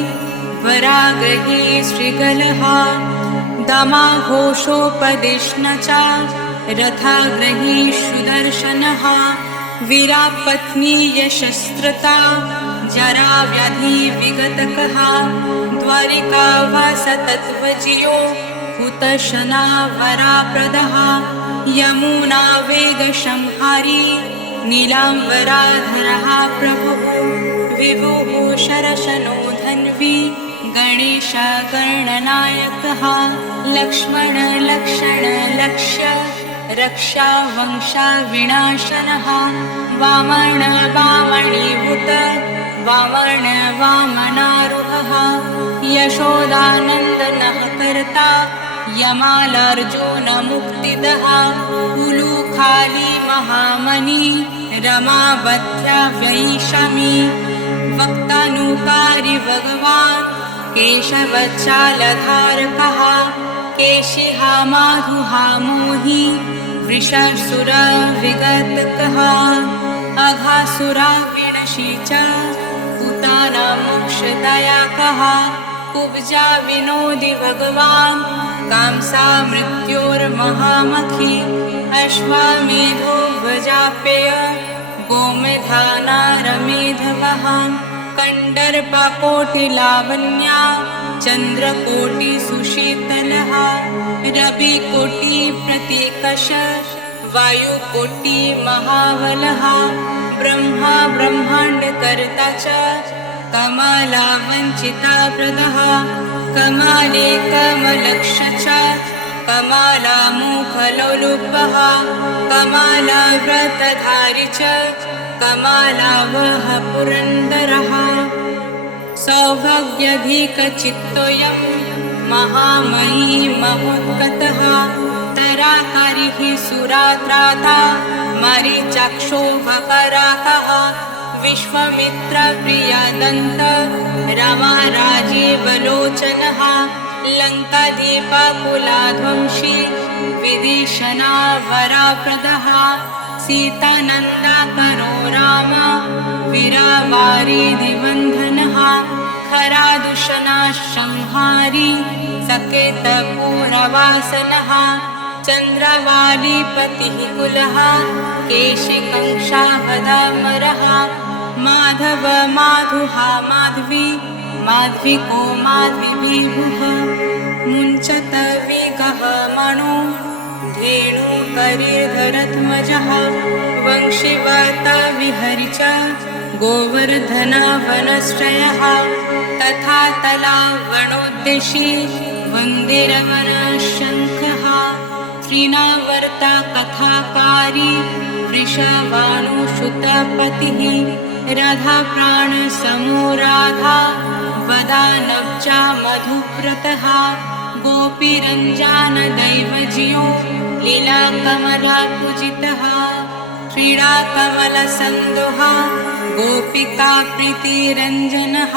वराग्रही श्रीगलः दमाघोषोपदिष्ण च रथाग्रही सुदर्शनः वीरापत्नी यशस्त्रता जराव्याधि विगतकः द्वारिकावासतत्त्वजियो हुतशना वराप्रदः यमुनावेगसंहारी नीलाम्बराधरः प्रभुः विभुः शरशनो धन्वी गणेशगणनायकः लक्ष्मणलक्षणलक्ष्य रक्षावंशविनाशनः वामन वामणीभूत वामन वामनारूहः यशोदानन्दनः कर्ता यमालार्जुनमुक्तिदः उलूखाली महामणि रमाबध्या वैषमी वक्ता केशानुकारी भगवान् केशवच्चालधारकः केशिहा माधुहा मोहि वृषासुरविगतकः अघासुरा विनशी च पूताना मोक्षदायकः कुब्जा विनोदि भगवान् कांसा मृत्योर्महामखी अश्वामेधो वजापेय गोमेधानारमेधवः कण्डर्पकोटिलावण्या चन्द्रकोटिसुशीतलः रविकोटिप्रतीकश वायुकोटिमहाबलः ब्रह्मा ब्रह्माण्डकर्ता च कमलावञ्चिताप्रदः कमले कमलक्ष च कमलामुखलोलुपः कमलाव्रतधारी च कमलावः पुरन्दरः सौभाग्यधिकचित्तोऽयं महामयी महोत्कटः तराकारिः सुरात्राता मरीचाक्षोभकराकः विश्वामित्रप्रियादन्त रामा राजीवलोचनः लङ्कादीपकुलाध्वंसी विभीषणावरप्रदः सीतानन्दाकरो राम वीरवारिधिबन्धनः खरादूषणसंहारी सकेतपुरवासनः चन्द्रवालीपतिः कुलः केशिकंशाभदामरः माधव माधुहा माधवी माध्विको माध्विभिभुः मुञ्चतविगः मनो धेनुकरीधरध्वजः वंशीवतविहरि च गोवर्धनवनश्रयः तथा तलावणोद्देशी वन्दिरवनशङ्खः त्रिनावर्ता कथाकारी वृषभानुसुतपतिः राधाप्राणसमो राधा वदानब्जा मधुव्रतः गोपीरञ्जनदैवज्यो लीलाकमलपूजितः क्रीडाकमलसन्दोहः गोपिकाप्रीतिरञ्जनः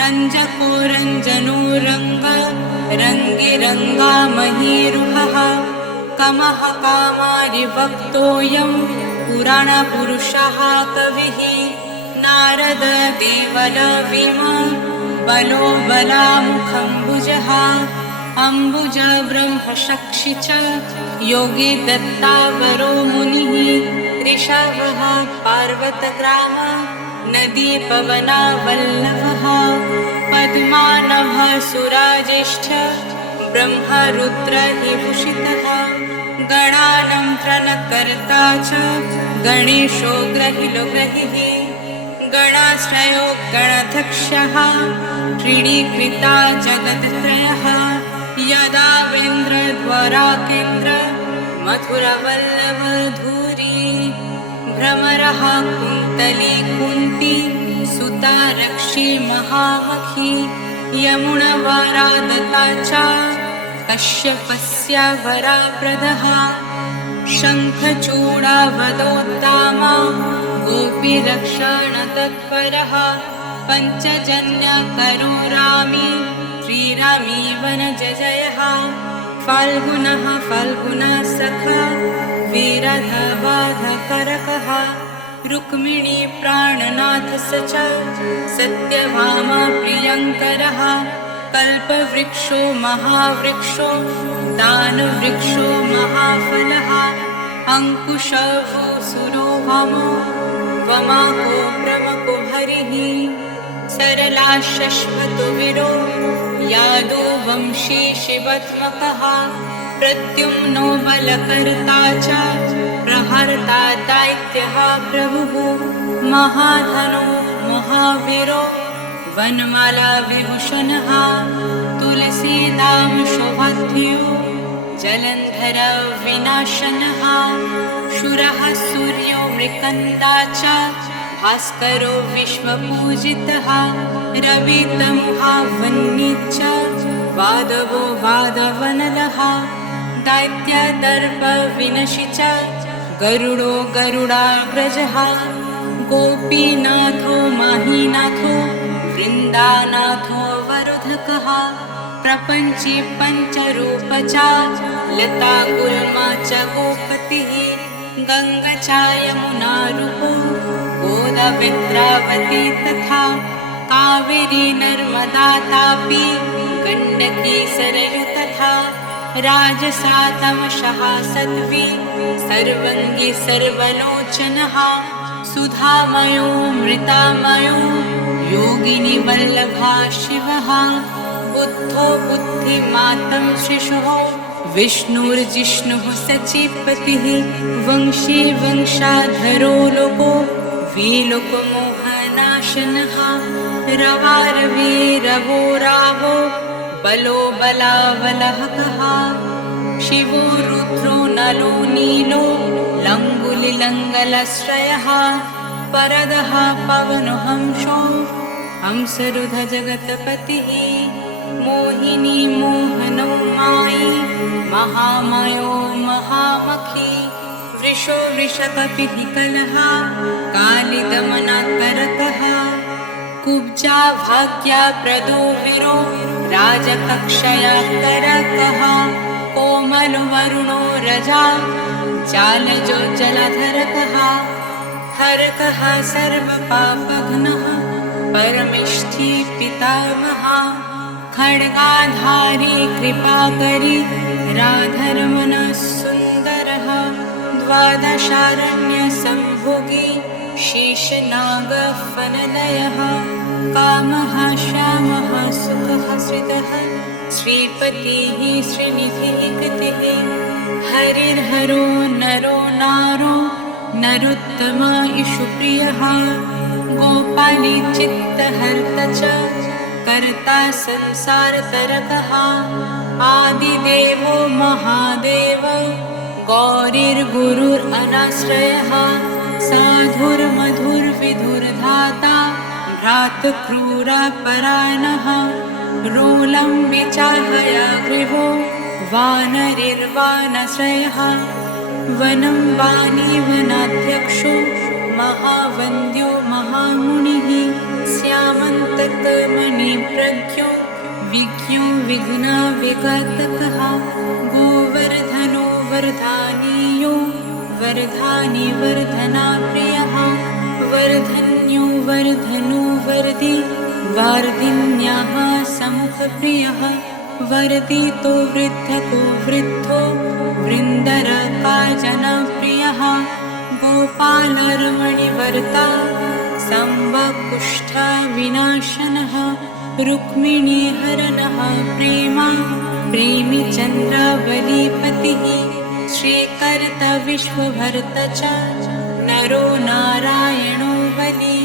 रञ्जको रञ्जनो रङ्ग रङ्गिरङ्गामहीरुहः कमः कामारिभक्तोऽयं पुराणपुरुषः कविः नारददेवलविमा बलो बलामुखम्बुजः अम्बुज ब्रह्मशक्षि च योगी दत्तावरो मुनिः ऋषभः पार्वतग्राम नदीपवनावल्लभः पद्मानभः सुराज्येष्ठ ब्रह्मरुद्रविभूषितः गणानन्त्रणकर्ता च गणेशो ग्रहिलोग्रहिः गणाश्रयो गणध्यक्षः त्रीणीकृता जगत्त्रयः यदावेन्द्रद्वाराकेन्द्र मथुरवल्लभधूरी भ्रमरः कुन्तली कुन्ती सुता रक्षी महामखी यमुनवरादता च कश्यपस्य वरप्रदः शङ्खचूडावदोत्तामा गोपीरक्षणतत्परः पञ्चजन्यकरो रामी श्रीरामी वनजयः फाल्गुनः फाल्गुनसखा वीरधवाधकरकः रुक्मिणी प्राणनाथ स च सत्यभामा प्रियङ्करः कल्पवृक्षो महावृक्षो दानवृक्षो महाफलः अङ्कुशभूसुरो वामो वमाको प्रमको हरिः सरला शश्वतो वीरो यादो वंशी शिवत्मकः प्रद्युम्नो बलकर्ता च प्रहर्ता दैत्यः प्रभुः महाधनो महावीरो वनमाला विभूषणः तुलसीदाम शोभाध्यो जलन्धर विनाशनः शूरः सूर्यो मृकन्दा च भास्करो विश्वपूजितः रवितमुहा वह्नि च वादवो वादवनलः दैत्यदर्पविनशि च गरुडो गरुडाग्रजः गोपीनाथो माहीनाथो वृन्दानाथो वरुधकः प्रपञ्ची पञ्चरूपचा लता गुल्मा च गोपतिः गङ्गा च यमुना रूपो गोदावरी तथा कावेरी नर्मदा तापी गण्डकी सरयू तथा राजसा तमसः सत्त्वी सर्वङ्गी सर्वलोचनः सुधामयो मृतामयो योगिनी वल्लभा शिवः बुद्धो बुद्धिमातं शिशुः विष्णुर्जिष्णुः सचिपतिः वंशी वंशाधरो लोको विलोकमोहनाशनः रवारवी रवो रावो बलो बलावलहकः शिवो रुद्रो नलो नीलो लङ्गुलिलङ्गलश्रयः परदः पवनो हंसो हंसरुध जगत्पतिः मोहिनी मोहनो मायी महामायो महामखी वृषो वृषकपिः कलः कालिदमनकरकः कुब्जा भाग्या प्रदो वीरो राजकक्षया करकः कोमलो वरुणो रजा चालजो जलधरकः हरकः सर्वपापघ्नः परमेष्ठी पितामहः खड्गाधारी कृपाकरी राधरमनः सुन्दरः द्वादशारण्यसंभोगी शेषनागफलदयः कामः श्यामः सुखः श्रितः श्रीपतिः श्रीनिधिः कृतिः हरिर्हरो नरो नारो नरोत्तम इषुप्रियः गोपाली चित्तहर्त च कर्ता संसारतरकः आदिदेवो महादेव गौरीर्गुरुरनाश्रयः साधुर्मधुर्विधुर्धाता भ्रातृक्रूरपरायणः रोलं विचाहयाग्रीवो वानरिर्वानश्रयः वनं वाणी वनाध्यक्षो महावन्द्यो महामुनिः श्यामन्तकमणिप्रज्ञो विज्ञो विघ्नविघातकः गोवर्धनो वर्धानीयो वर्धानी वर्धनाप्रियः वर्धन्यो वर्धनो वर्धि वार्धिन्याः समुखप्रियः वर्धितो वृद्धको वृद्धो वृन्दरकाजनप्रियः गोपालरमणिवर्ता सम्भकुष्ठविनाशनः रुक्मिणीहरणः प्रेमा प्रेमीचन्द्रावलीपतिः श्रीकर्ता विश्वभर्त च नरो नारायणो बली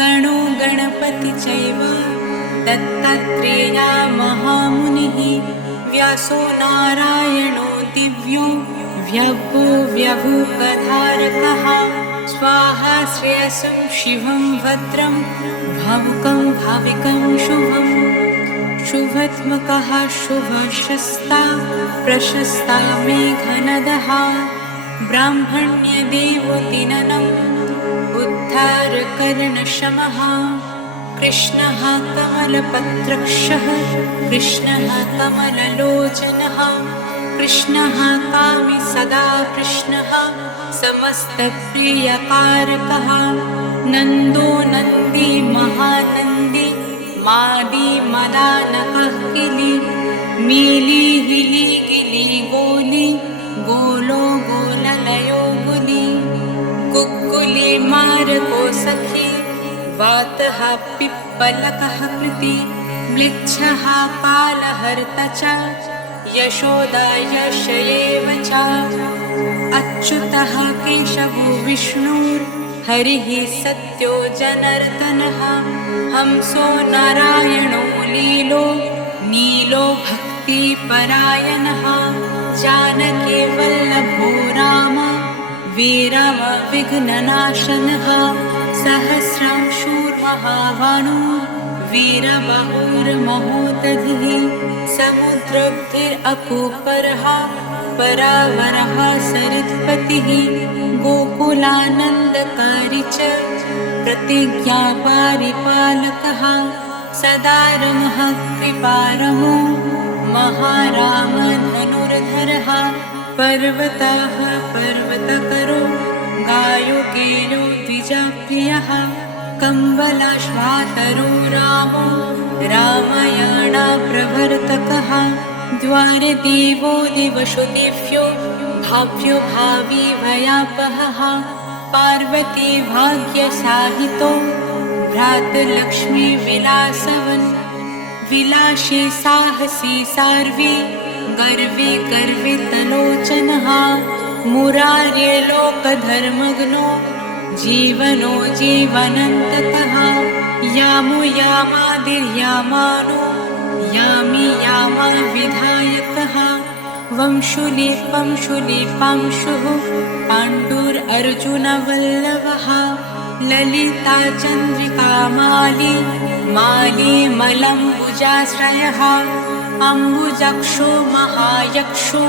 गणो गणपति चैव दत्तात्रेया महामुनिः व्यासो नारायणो दिव्यो व्यभो व्यभूकधारकः स्वाहा श्रेयसं शिवं भद्रं भावुकं भाविकं शुभम् शुभत्मकः शुभशस्ता प्रशस्ता मेघनदः ब्राह्मण्यदेवतिननम् उद्धारकर्णशमः कृष्णः कमलपत्रक्षः कृष्णः कमललोचनः कृष्णः कामि सदा कृष्णः समस्तप्रियकारकः नन्दो नन्दी महानन्दी मादी मदानकः किली मीली हिली गिली गोली गोलो गोललयो गुली कुक्कुली मारको सखी वातः पिप्पलकः कृति म्लिच्छः पालहर्त च यशोदा यश एव च अच्युतः केशवो विष्णुर्हरिः सत्यो जनार्दनः हंसो नारायणो लीलो नीलो भक्तिपरायणः जानकी वल्लभो राम वीरम विघ्ननाशनः सहस्रं शूर्महाबाणो वीरबाहुर्महोदधिः समुद्रब्धिरकूपरः परावरः सरित्पतिः गोकुलानन्दकारी च प्रतिज्ञा परिपालकः सदा रमः कृपारमो महाराम धनुर्धरः पर्वतः पर्वतकरो गायो केयो द्विजप्रियः कम्बलाश्वातरो रामो रामायणप्रवर्तकः द्वारदेवो दिवशो दिव्यो भाव्यो भावी भयापहः पार्वती भाग्यसाहितो भ्रातृलक्ष्मी विलासवन् विलासे साहसी सार्वे गर्वे गर्वे तलोचनः मुरारे लोकधर्मग्नो जीवनो जीवनन्ततः यामो यामादिर्यामानो यामि यामा विधायकः वंशुले पंशुले पांशुः पाण्डुरर्जुनवल्लभः ललिता चन्द्रिका माली माली मलम्बुजाश्रयः अम्बुजक्षो महायक्षो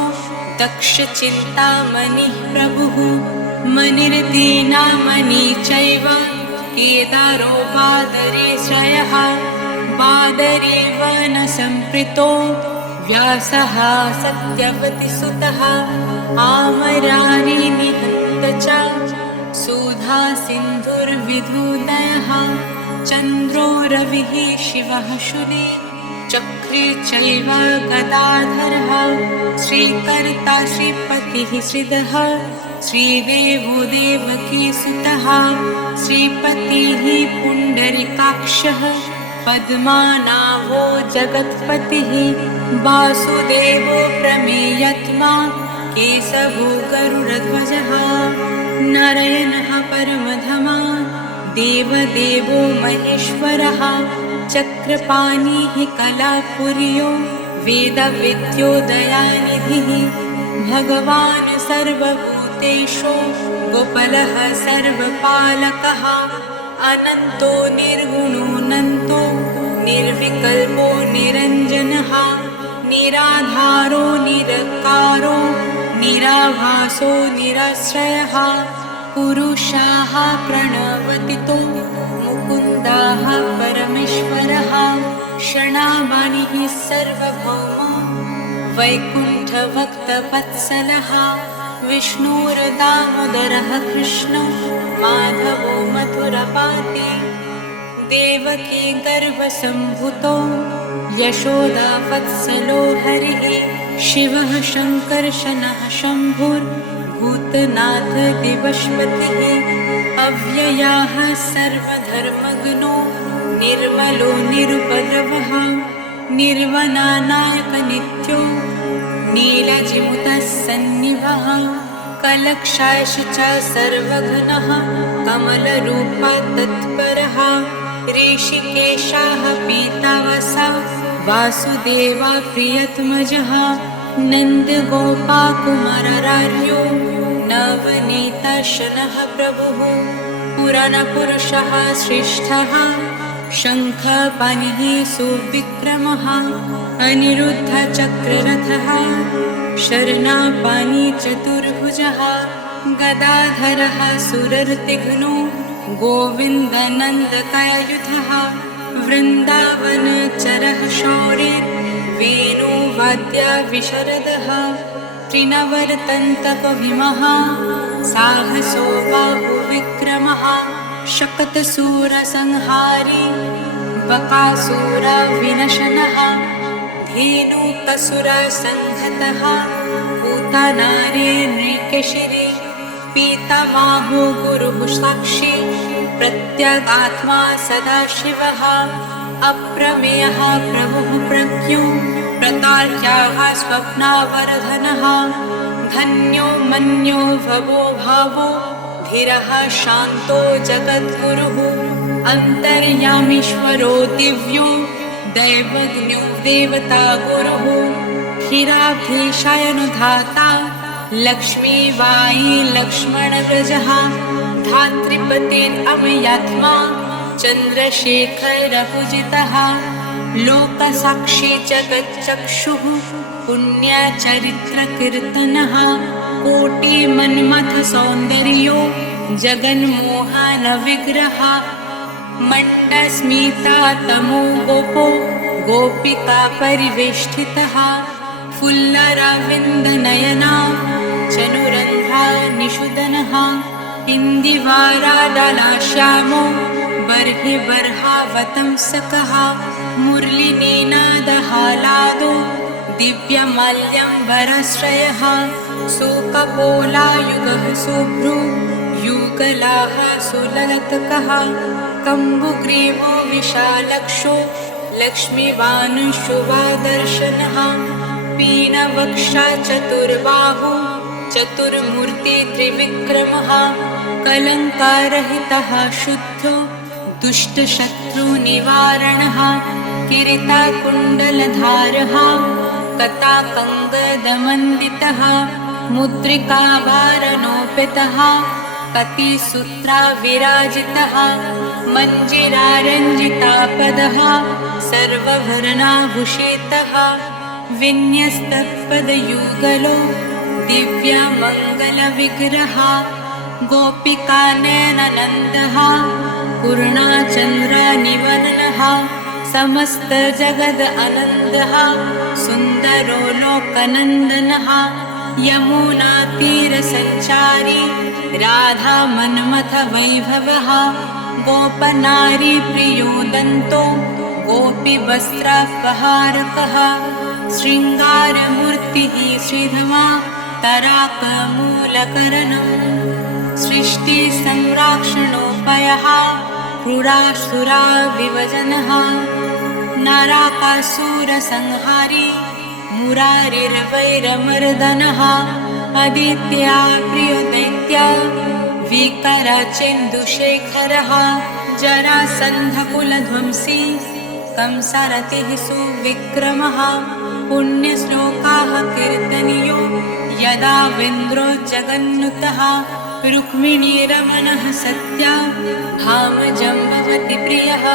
दक्षचिन्तामणिः प्रभुः मनिर्दीनामणि चैव केदारो बादरे श्रयः बादरे वनसम्प्रीतो व्यासः सत्यवतीसुतः आमरारि निहन्त च सुधा सिन्धुर्विधुदयः चन्द्रो रविः शिवः शूले चक्रे चैव गदाधरः श्रीकर्ता श्रीपतिः श्रीधः श्रीदेवो देवकीसुतः श्रीपतिः पुण्डरीकाक्षः पद्मानाभो जगत्पतिः वासुदेवो प्रमेयत्मा केशवो गरुडध्वजः नारायणः परमधमा देवदेवो महेश्वरः चक्रपाणिः कलापुर्यो वेदविद्यो दयानिधिः भगवान् सर्वभूतेषु गोपालः सर्वपालकः अनन्तो निर्गुणोऽनन्तो निर्विकल्पो निरञ्जनः निराधारो निरकारो निराभासो निराश्रयः पुरुषाः प्रणवतितो मुकुन्दाः परमेश्वरः शरणागतः सर्वभौमो वैकुण्ठभक्तवत्सलः विष्णुर्दामोदरः कृष्णो माधवो मथुरपाते देवकी गर्भसम्भूतो यशोदावत्सलो हरिः शिवः शङ्कर्षणः शम्भुर्भूतनाथ दिवश्पतिः अव्ययः सर्वधर्मग्नो निर्मलो निरुपद्रवः निर्वनानायकनित्यो नीलजिमुतः सन्निभः कलक्षाश च सर्वघ्नः कमलरूपा तत्परः ऋषिकेशः पीतावसा वासुदेवा प्रियतमजः नन्दगोपाकुमारार्यो नवनीतशनः प्रभुः पुराणपुरुषः श्रेष्ठः शङ्खपाणिः सुविक्रमः अनिरुद्धचक्ररथः शरणापाणि चतुर्भुजः गदाधरः सुरर्तिघ्नो गोविन्दनन्दकायुधः वृन्दावनचरः शौरिर् वेणुवाद्या विशरदः त्रिनवरतन्तकविमः साहसो बाहुविक्रमः शकतसूरसंहारी बकासुरविनशनः धेनुकसुरसङ्घतः पूतनारी नृकेशिरी पीतामहो गुरुः साक्षी प्रत्यगात्मा सदाशिवः अप्रमेयः प्रभुः प्रज्ञो प्रतार्क्याः स्वप्नावरधनः धन्यो मन्यो भवो भावो धीरः शान्तो जगद्गुरुः अन्तर्यामीश्वरो दिव्यो दैवज्ञो देवता गुरुः क्षीराब्धिशयनधाता लक्ष्मीवायी लक्ष्मणव्रजः धात्रीपतिरमयात्मा चन्द्रशेखरपूजितः लोकसाक्षी जगच्चक्षुः पुण्यचरित्रकीर्तनः कोटिमन्मथसौन्दर्यो जगन्मोहन विग्रह मण्डस्मिता तमो गोपो गोपिका परिवेष्टितः फुल्लरविन्दनयना चनुरन्ध्रा निषुदनः इन्दिवाराडलाश्यामो बर्हि बर्हावतंसकः मुरलिनीनादहालादो दिव्यमाल्यम्बराश्रयः शोकपोलायुगः शुभ्रो युगलाः सुललितकः कम्बुग्रीवो विशालक्षो लक्ष्मीवानुशुभादर्शनः पीनवक्षा चतुर्बाहु चतुर्मूर्ति त्रिविक्रमः कलङ्कारहितः शुद्धो दुष्टशत्रुनिवारणः किरीटकुण्डलधारः कताकङ्गदमण्डितः मुद्रिकाभारणोपेतः कटिसूत्राविराजितः मञ्जिरारञ्जितापदः सर्वभरणाभूषितः विन्यस्तपदयुगलो दिव्यमङ्गलविग्रहः गोपिकानयननन्दः पूर्णाचन्द्रनिवननः समस्तजगद आनन्दः सुन्दरो लोकनन्दनः यमुनातीरसञ्चारी राधामन्मथ वैभवः गोपनारी प्रियोदन्तो गोपीवस्त्रापहारकः शृङ्गारमूर्तिः श्रीधमा तराकमूलकरणम् सृष्टिसंरक्षणोपायः क्रूरासुराविभजनः नरकासुरसंहारी मुरारिर्वैरमर्दनः आदित्या प्रियदैत्या विकरचेन्दुशेखरः जरासन्धकुलध्वंसी कंसरतिः सुविक्रमः पुण्यश्लोकाः कीर्तनीयो यदा वेन्द्रो जगन्नुतः रुक्मिणीरमणः सत्या भामजम्बवति प्रियः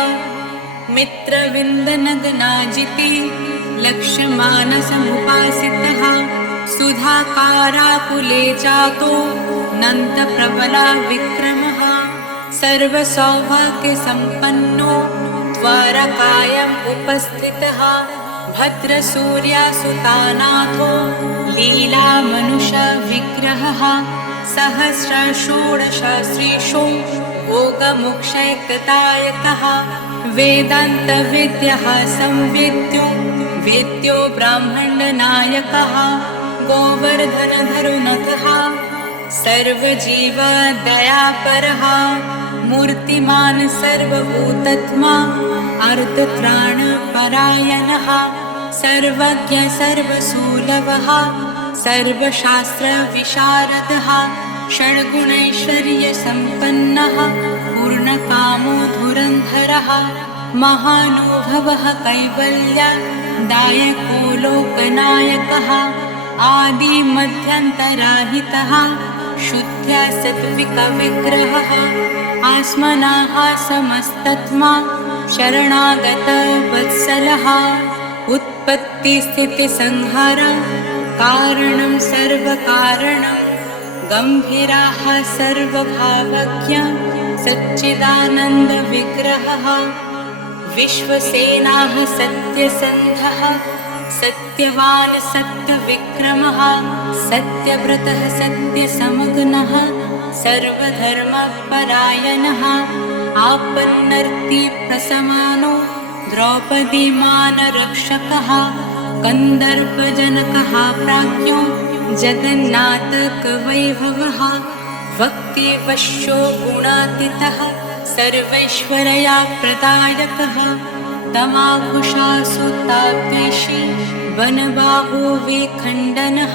मित्रविन्दनगनाजिति लक्ष्यमानसमुपासितः सुधाकाराकुले जातो नन्दप्रबला विक्रमः सर्वसौभाग्यसम्पन्नो द्वारकायाम् उपस्थितः भद्रसूर्यासुतानाथो लीलामनुषविग्रहः सहस्रषोडशश्रीषो भोगमोक्षैकदायकः वेदान्तविद्यः संवेद्यो वेद्यो ब्राह्मणनायकः गोवर्धनधरुनखः सर्वजीवदयापरः मूर्तिमान् सर्वभूतात्मा अर्थत्राणपरायणः सर्वज्ञ सर्वसुलभः सर्वशास्त्रविशारदः षड्गुणैश्वर्यसम्पन्नः पूर्णकामो धुरन्धरः महानुभवः कैवल्यदायको लोकनायकः आदिमध्यन्तराहितः शुद्ध्या सात्विकविग्रहः आस्मनाः समस्तात्मा शरणागतवत्सलः उत्पत्तिस्थितिसंहार कारणं सर्वकारणं गम्भीराः सर्वभावज्ञ सच्चिदानन्दविग्रहः विश्वसेनाः सत्यसन्धः सत्यवान् सत्यविक्रमः सत्यव्रतः सत्यसमग्नः सर्वधर्मपरायणः आपन्नर्तिप्रशमानो द्रौपदीमानरक्षकः कन्दर्पजनकः प्राज्ञो जगन्नाथकवैभवः भक्तिवश्यो गुणातीतः सर्वैश्वर्यप्रदायकः तमाघुषासुताद्वेषी वनबाहो विखण्डनः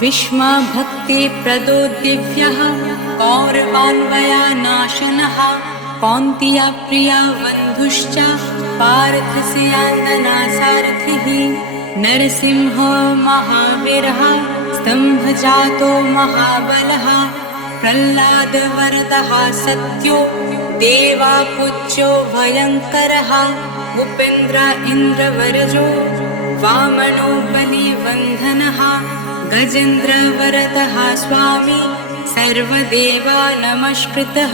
विस्मभक्तिप्रदो दिव्यः कौरवान्वयनाशनः कौन्तेयप्रिया बन्धुश्च पार्थस्यान्दनासारथिः नरसिंहो महावीरः स्तम्भजातो महाबलः प्रह्लादवरदः सत्यो देवापूज्यो भयङ्करः उपेन्द्र इन्द्रवरजो वामनो बलिवन्धनः गजेन्द्रवरदः स्वामी सर्वदेवा नमस्कृतः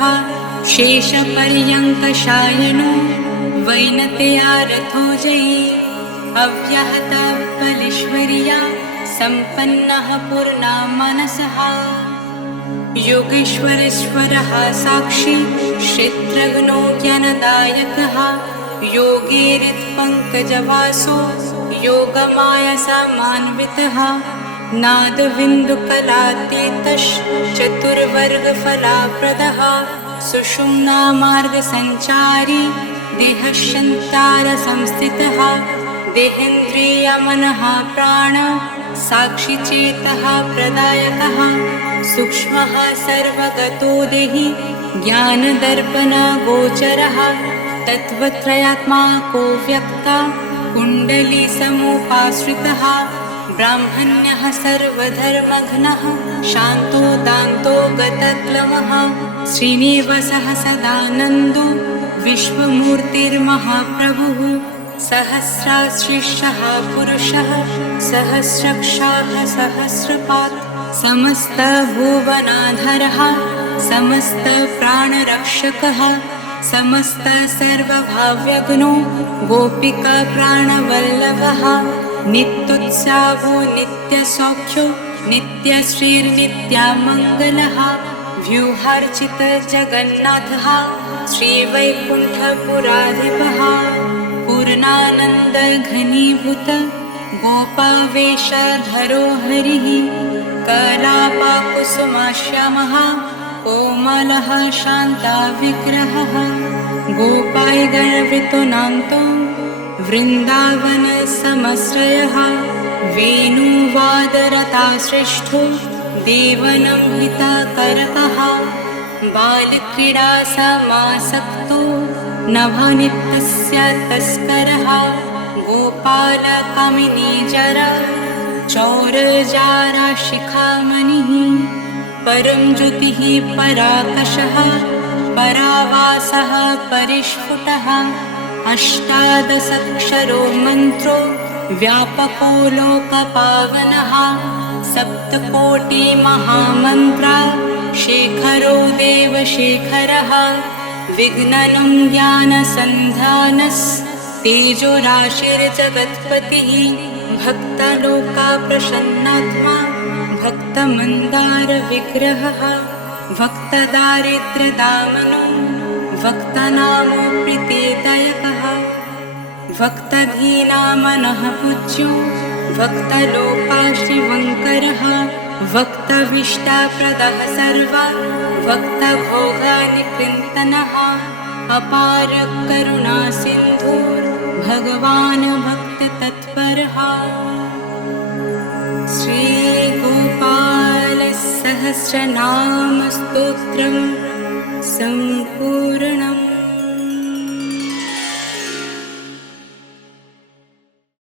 शेषपर्यङ्कशायनो वैनतया रथोजयी अव्याहत बलेश्वर्या सम्पन्नः पूर्णा मनसः योगेश्वरेश्वरः साक्षी क्षेत्रज्ञो ज्ञानदायकः योगीरित्पङ्कजवासो योगमायसामान्वितः नादबिन्दुकलातीतश्चतुर्वर्गफलाप्रदः सुषुम्नामार्गसञ्चारी देहश्यन्तारसंस्थितः देहेन्द्रियमनः प्राण साक्षिचेतः प्रदायकः सूक्ष्मः सर्वगतो देहि ज्ञानदर्पणगोचरः तत्त्वत्रयात्मा को व्यक्ता कुण्डलीसमुपाश्रितः ब्राह्मण्यः सर्वधर्मघ्नः शान्तो दान्तो गतक्लमः श्रीनिवासः सदानन्दो विश्वमूर्तिर्महाप्रभुः सहस्राशीर्षः पुरुषः सहस्रक्षाः सहस्रपात् समस्तभुवनाधरः समस्तप्राणरक्षकः समस्तसर्वभाव्यग्नो गोपिकाप्राणवल्लभः नित्योत्साहो नित्यसौख्यो नित्यश्रीर्नित्यामङ्गलः व्यूहार्चितजगन्नाथः श्रीवैकुण्ठपुराधिपः पूर्णानन्दघनीभूत गोपावेशधरो हरिः कलापाकुसुमाश्यामः कोमलः शान्ताविग्रहः गोपायगणवृतो नान्तो वृन्दावनसमश्रयः वेणुवादरताश्रेष्ठो देवनमृताकरकः बालक्रीडासमासक्तो नभनित्यस्य तस्करः गोपालकामिनीजर चौरजाराशिखामणिः परं ज्योतिः पराकशः परावासः परिस्फुटः अष्टादशाक्षरो मन्त्रो व्यापको लोकपावनः सप्तकोटिमहामन्त्रा शेखरो देवशेखरः विघ्ननं ज्ञानसन्धानस्तेजोराशिर्जगत्पतिः भक्तलोकाप्रसन्नात्मा भक्तमन्दारविग्रहः भक्तदारिद्र्यदामनो भक्तनामो प्रीतिदायकः भक्तधीनामनः पूज्यो भक्तलोकाश्रिवङ्करः भक्तविष्टाप्रदः सर्वा भक्तभोगानिकृन्तनः अपार करुणासिन्धुर्भगवान् भक्ततत्परः श्रीगोपालसहस्रनामस्तोत्रं सम्पूर्णम्।